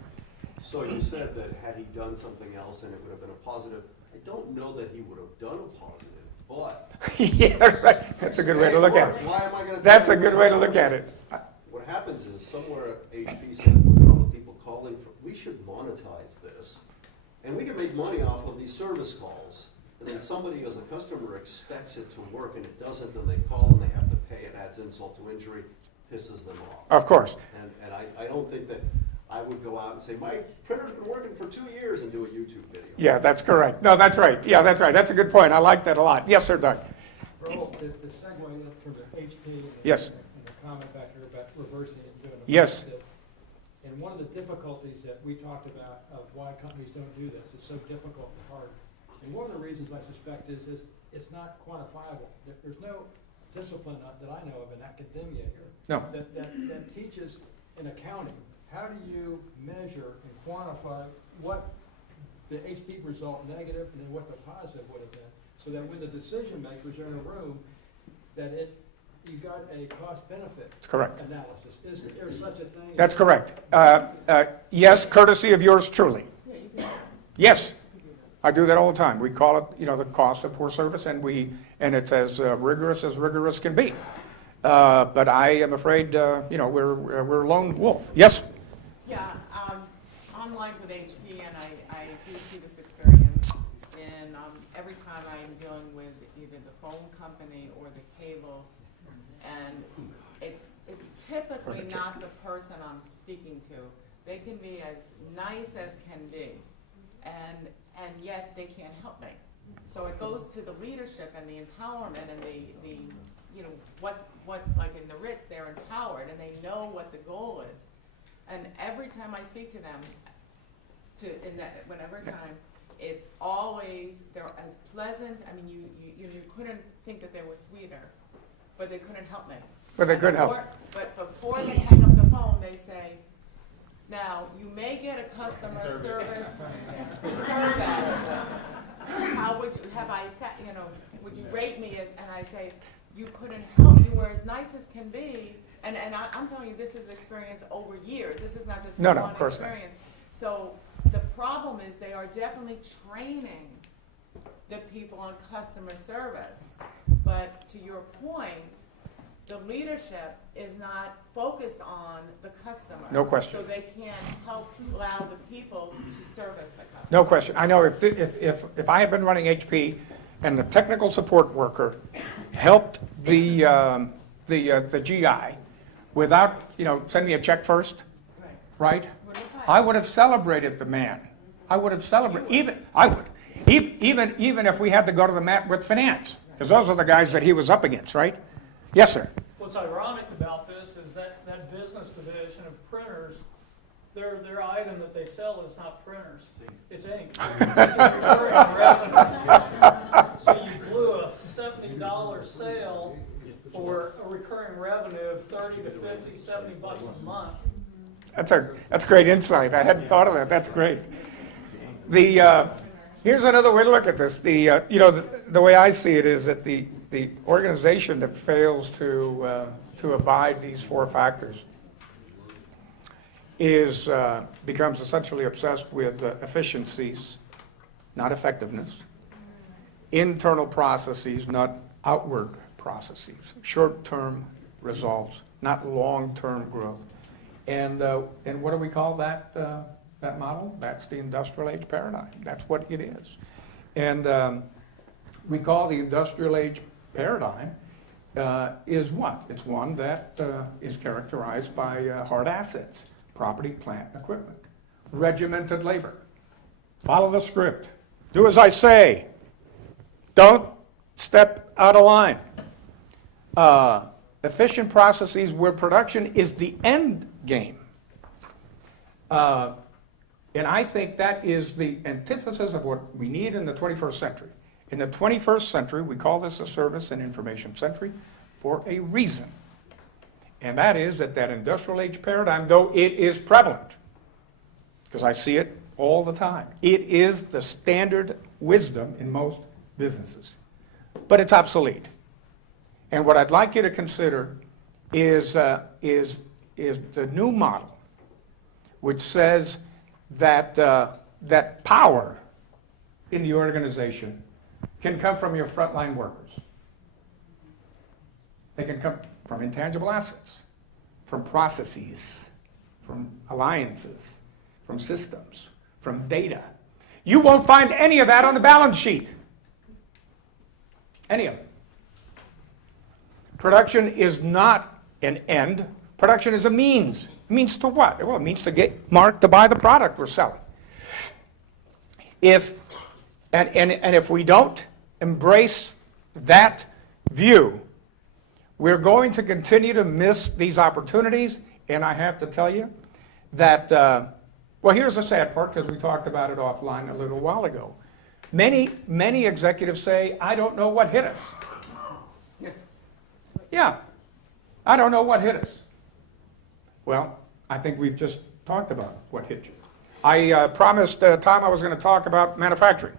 So you said that had he done something else and it would have been a positive. I don't know that he would have done a positive, but. Yeah, right. That's a good way to look at it. Why am I going to? That's a good way to look at it. What happens is somewhere HP said, with all the people calling for, we should monetize this. And we can make money off of these service calls. And then somebody as a customer expects it to work and it doesn't, and they call and they have to pay. It adds insult to injury, pisses them off. Of course. And I don't think that I would go out and say, my printer's been working for 2 years and do a YouTube video. Yeah, that's correct. No, that's right. Yeah, that's right. That's a good point. I like that a lot. Yes, sir, Doug. Raul, the segue from the HP Yes. and the comment back here about reversing it and doing it. Yes. And one of the difficulties that we talked about of why companies don't do this, it's so difficult and hard. And one of the reasons I suspect is it's not quantifiable. There's no discipline that I know of in academia here. No. That teaches in accounting, how do you measure and quantify what the HP result negative and then what the positive would have been, so that when the decision makers are in a room, that you got a cost-benefit Correct. analysis. Is there such a thing? That's correct. Yes, courtesy of yours truly. Yes, I do that all the time. We call it, the cost of poor service, and it's as rigorous can be. But I am afraid, we're a lone wolf. Yes. Yeah, I'm lines with HP, and I do see this experience in every time I'm dealing with either the phone company or the cable, and it's typically not the person I'm speaking to. They can be as nice as can be, and yet they can't help me. So it goes to the leadership and the empowerment and the what like in the Ritz, they're empowered and they know what the goal is. And every time I speak to them, whenever time, it's always, they're as pleasant. I mean, you couldn't think that they were sweeter, but they couldn't help me. But they couldn't help. But before they hang up the phone, they say, now, you may get a customer service survey. How would you, would you rate me as, and I say, you couldn't help, you were as nice as can be. And I'm telling you, this is experience over years. This is not just one of course experience. Not. So the problem is they are definitely training the people on customer service. But to your point, the leadership is not focused on the customer. No question. So they can't help allow the people to service the customer. No question. I know if I had been running HP and the technical support worker helped the GI without, send me a check first, right? I would have celebrated the man. I would have celebrated, even if we had to go to the mat with finance, because those are the guys that he was up against, right? Yes, sir. What's ironic about this is that business division of printers, their item that they sell is not printers, it's ink. It's a recurring revenue. So you blew a $70 sale for a recurring revenue of $30 to $50, $70 a month. That's great insight. I hadn't thought of that. That's great. Here's another way to look at this. The way I see it is that the organization that fails to abide these four factors becomes essentially obsessed with efficiencies, not effectiveness, internal processes, not outward processes, short-term results, not long-term growth. And what do we call that model? That's the industrial age paradigm. That's what it is. And we call the industrial age paradigm is what? It's one that is characterized by hard assets, property, plant, and equipment, regimented labor. Follow the script. Do as I say. Don't step out of line. Efficient processes where production is the end game. And I think that is the antithesis of what we need in the 21st century. In the 21st century, we call this a service and information century for a reason. And that is that industrial age paradigm, though it is prevalent, because I see it all the time, it is the standard wisdom in most businesses. But it's obsolete. And what I'd like you to consider is the new model, which says that that power in the organization can come from your frontline workers. They can come from intangible assets, from processes, from alliances, from systems, from data. You won't find any of that on the balance sheet. Any of it. Production is not an end. Production is a means. Means to what? Well, it means to get Mark to buy the product we're selling. If we don't embrace that view, we're going to continue to miss these opportunities. And I have to tell you that, well, here's the sad part, because we talked about it offline a little while ago. Many executives say, I don't know what hit us. Yeah, I don't know what hit us. Well, I think we've just talked about what hit you. I promised Tom I was going to talk about manufacturing.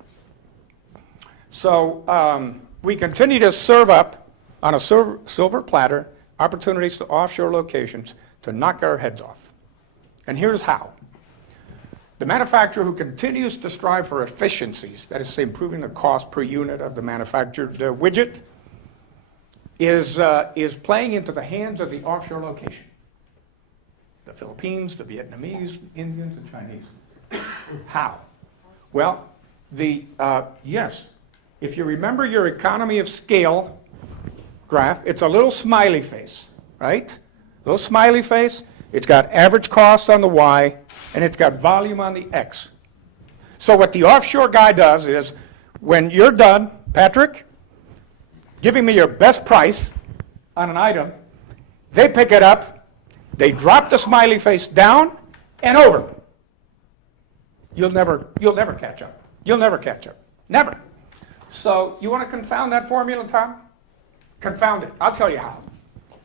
So we continue to serve up on a silver platter opportunities to offshore locations to knock our heads off. And here's how. The manufacturer who continues to strive for efficiencies, that is improving the cost per unit of the manufactured widget, is playing into the hands of the offshore location. The Philippines, the Vietnamese, the Indians, the Chinese. How? Well, yes, if you remember your economy of scale graph, it's a little smiley face, right? Little smiley face. It's got average cost on the Y, and it's got volume on the X. So what the offshore guy does is, when you're done, Patrick, giving me your best price on an item, they pick it up, they drop the smiley face down and over. You'll never catch up. You'll never catch up. Never. So you want to confound that formula, Tom? Confound it. I'll tell you how.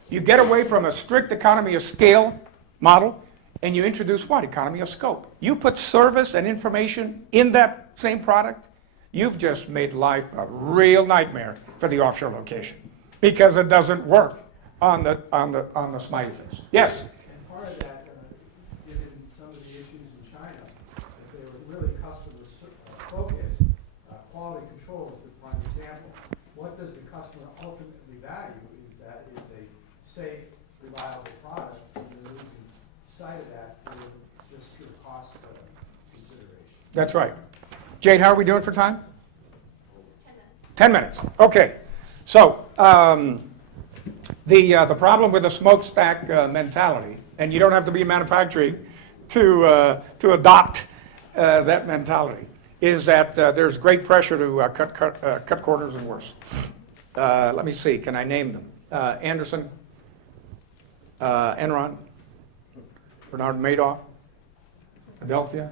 You get away from a strict economy of scale model, and you introduce what? Economy of scope. You put service and information in that same product, you've just made life a real nightmare for the offshore location, because it doesn't work on the smiley face. Yes? And part of that, given some of the issues in China, if they were really customer focused, quality control is one example. What does the customer ultimately value is that it's a safe, reliable product, and they're losing sight of that for just pure cost consideration. That's right. Jade, how are we doing for time? 10 minutes. Okay. So the problem with the smokestack mentality, and you don't have to be manufacturing to adopt that mentality, is that there's great pressure to cut corners and worse. Let me see. Can I name them? Anderson, Enron, Bernard Madoff, Adelphia,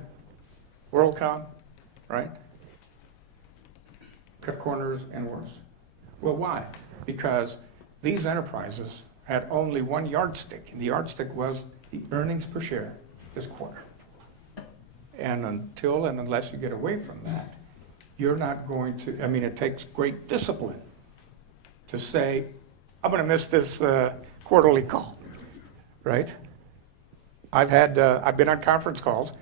WorldCom, right? Cut corners and worse. Well, why? Because these enterprises had only one yardstick, and the yardstick was the earnings per share this quarter. And until and unless you get away from that, you're not going to, I mean, it takes great discipline to say, I'm going to miss this quarterly call, right? I've been on conference calls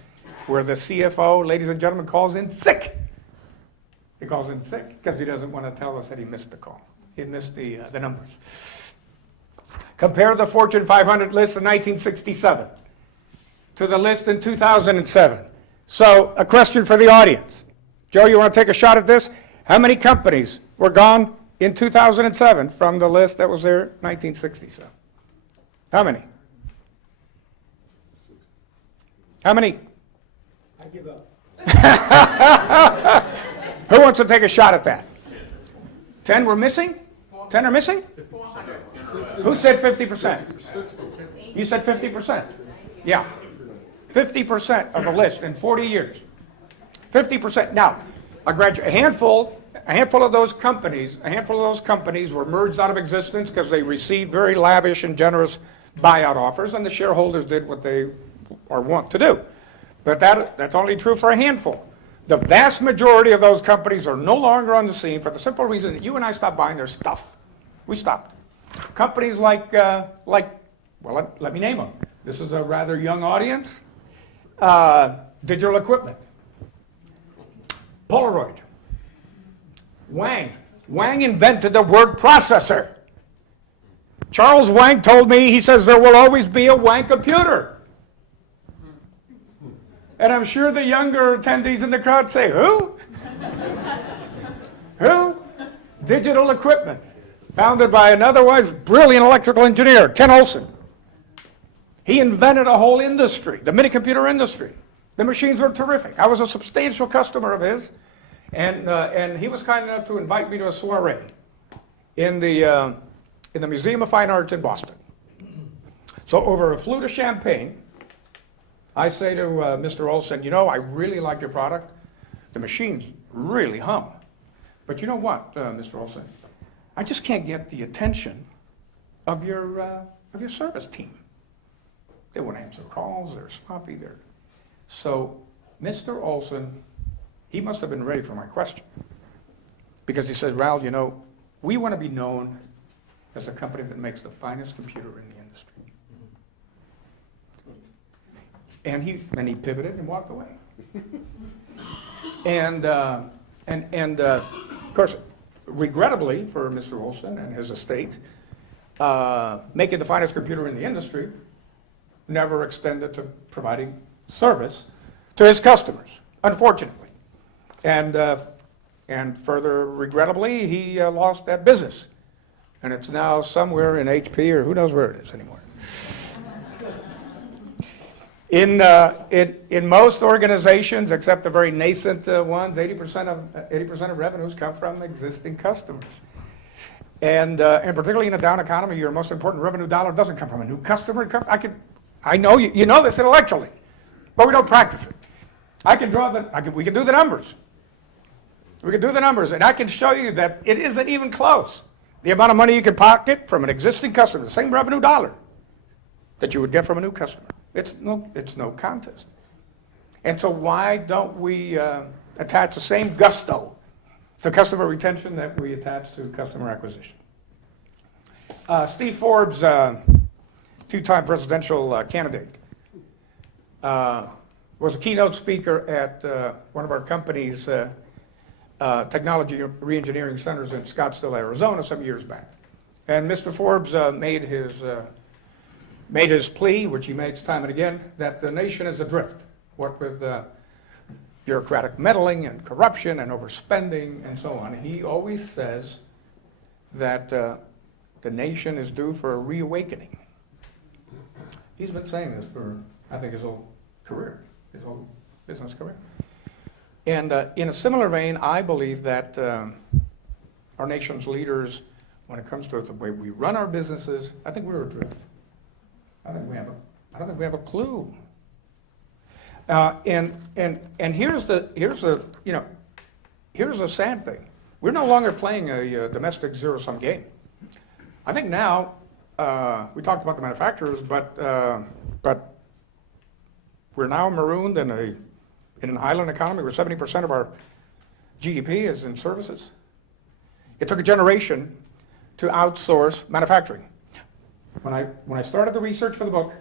where the CFO, ladies and gentlemen, calls in sick. He calls in sick because he doesn't want to tell us that he missed the call. He missed the numbers. Compare the Fortune 500 list in 1967 to the list in 2007. So, a question for the audience. Joe, you want to take a shot at this? How many companies were gone in 2007 from the list that was there 1967? How many? How many? I give up. Who wants to take a shot at that? 10 were missing? 10 are missing? Who said 50%? You said 50%? Yeah. 50% of the list in 40 years. 50%. Now, a handful of those companies were merged out of existence because they received very lavish and generous buyout offers, and the shareholders did what they want to do. But that's only true for a handful. The vast majority of those companies are no longer on the scene for the simple reason that you and I stopped buying their stuff. We stopped. Companies like well, let me name them. This is a rather young audience. Digital Equipment. Polaroid. Wang. Wang invented the word processor. Charles Wang told me, he says, there will always be a Wang computer. And I'm sure the younger attendees in the crowd say, who? Who? Digital Equipment, founded by an otherwise brilliant electrical engineer, Ken Olsen. He invented a whole industry, the mini-computer industry. The machines were terrific. I was a substantial customer of his, and he was kind enough to invite me to a soiree in the Museum of Fine Arts in Boston. So over a flute of champagne, I say to Mr. Olsen, you know, I really like your product. The machines really hum. But you know what, Mr. Olsen? I just can't get the attention of your service team. They won't answer calls, they're sloppy, So Mr. Olsen, he must have been ready for my question. Because he said, Raul, you know, we want to be known as a company that makes the finest computer in the industry. And he pivoted and walked away. And of course, regrettably for Mr. Olsen and his estate, making the finest computer in the industry never extended to providing service to his customers, unfortunately. And further regrettably, he lost that business. And it's now somewhere in HP or who knows where it is anymore. In most organizations, except the very nascent ones, 80% of revenues come from existing customers. And particularly in a down economy, your most important revenue dollar doesn't come from a new customer. I know you know this intellectually, but we don't practice it. We can do the numbers. We can do the numbers, and I can show you that it isn't even close. The amount of money you can pocket from an existing customer, the same revenue dollar that you would get from a new customer. It's no contest. And so why don't we attach the same gusto to customer retention that we attach to customer acquisition? Steve Forbes, two-time presidential candidate, was a keynote speaker at one of our company's technology re-engineering centers in Scottsdale, Arizona some years back. And Mr. Forbes made his plea, which he makes time and again, that the nation is adrift, what with bureaucratic meddling and corruption and overspending and so on. He always says that the nation is due for a reawakening. He's been saying this for, I think, his whole career, his whole business career. And in a similar vein, I believe that our nation's leaders, when it comes to the way we run our businesses, I think we're adrift. I don't think we have a clue. And here's the sad thing. We're no longer playing a domestic zero-sum game. I think now we talked about the manufacturers, but we're now marooned in an island economy where 70% of our GDP is in services. It took a generation to outsource manufacturing. When I started the research for the book,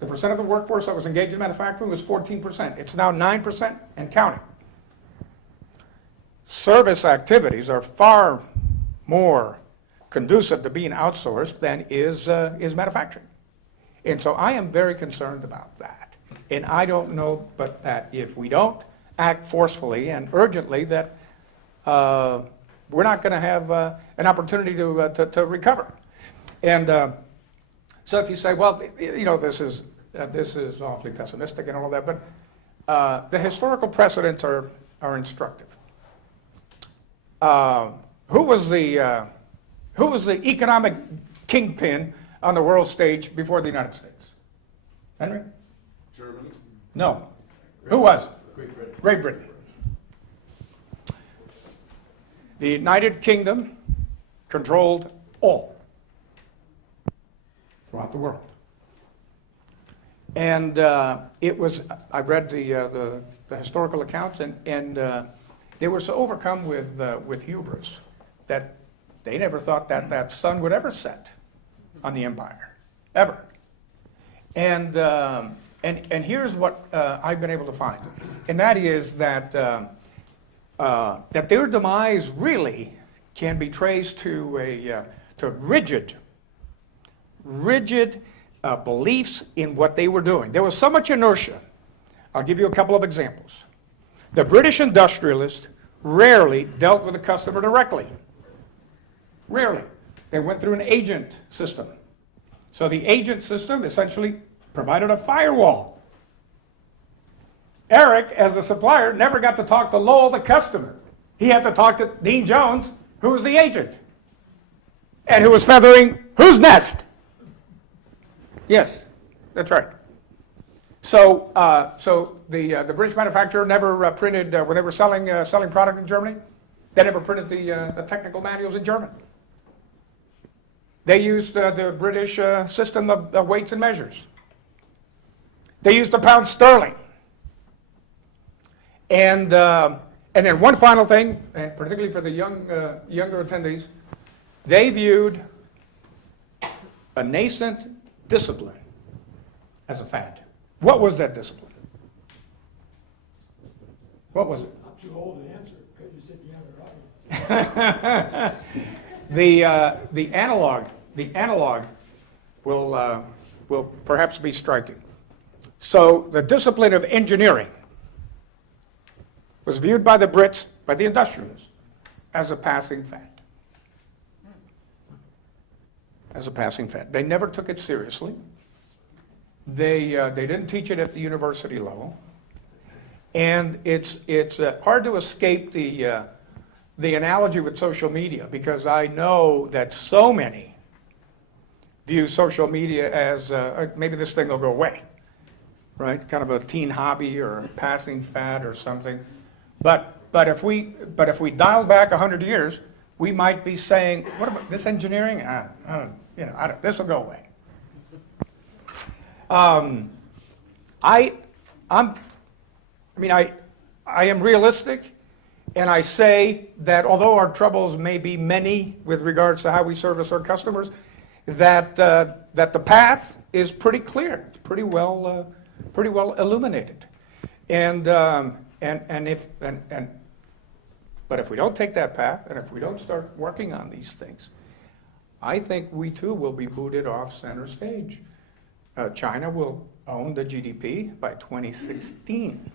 the percent of the workforce that was engaged in manufacturing was 14%. It's now 9% and counting. Service activities are far more conducive to being outsourced than is manufacturing. And so I am very concerned about that. And I don't know but that if we don't act forcefully and urgently, that we're we're not going to have an opportunity to recover. And so if you say, well, you know, this is awfully pessimistic and all that, but the historical precedents are instructive. Who was the economic kingpin on the world stage before the United States? Henry? Germany? No. Who was? Great Britain. Great Britain. The United Kingdom controlled all throughout the world. And it was, I've read the historical accounts, and they were so overcome with hubris that they never thought that sun would ever set on the empire, ever. And here's what I've been able to find, and that is that that their demise really can be traced to rigid beliefs in what they were doing. There was so much inertia. I'll give you a couple of examples. The British industrialist rarely dealt with the customer directly. Rarely. They went through an agent system. So the agent system essentially provided a firewall. Eric, as a supplier, never got to talk to Lowell, the customer. He had to talk to Dean Jones, who was the agent, and who was feathering whose nest? Yes, that's right. So, the British manufacturer never printed when they were selling product in Germany. They never printed the technical manuals in German. They used the British system of weights and measures. They used the pound sterling. And then one final thing, and particularly for the younger attendees, they viewed a nascent discipline as a fad. What was that discipline? What was it? I'm too old to answer because you said the younger audience. The analog will perhaps be striking. So the discipline of engineering was viewed by the Brits, by the industrialists, as a passing fad. As a passing fad. They never took it seriously. They didn't teach it at the university level. And it's hard to escape the analogy with social media, because I know that so many view social media as maybe this thing will go away, right? Kind of a teen hobby or a passing fad or something. But if we dial back 100 years, we might be saying, what about this engineering? This will go away. I am realistic, and I say that although our troubles may be many with regards to how we service our customers, that the path is pretty clear. It's pretty well illuminated, but if we don't take that path, and if we don't start working on these things, I think we too will be booted off center stage. China will own the GDP by 2016.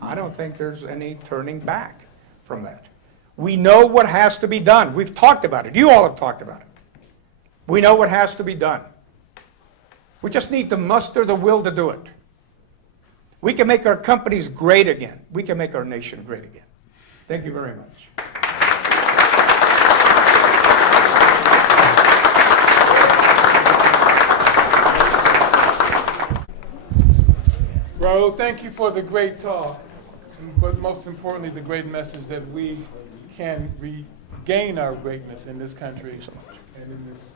I don't think there's any turning back from that. We know what has to be done. We've talked about it. You all have talked about it. We know what has to be done. We just need to muster the will to do it. We can make our companies great again. We can make our nation great again. Thank you very much. Raul, thank you for the great talk, but most importantly, the great message that we can regain our greatness in this country and in this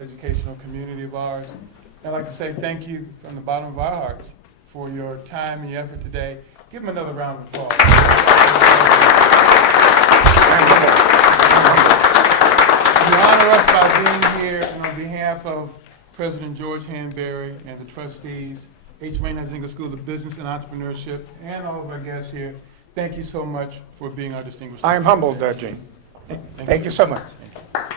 educational community of ours. I'd like to say thank you from the bottom of our hearts for your time and your effort today. Give them another round of applause. You honor us by being here, and on behalf of President George Hanberry and the trustees, Huizenga School of Business and Entrepreneurship, and all of our guests here, thank you so much for being our distinguished. I am humbled, Gene. Thank you so much. Thank you.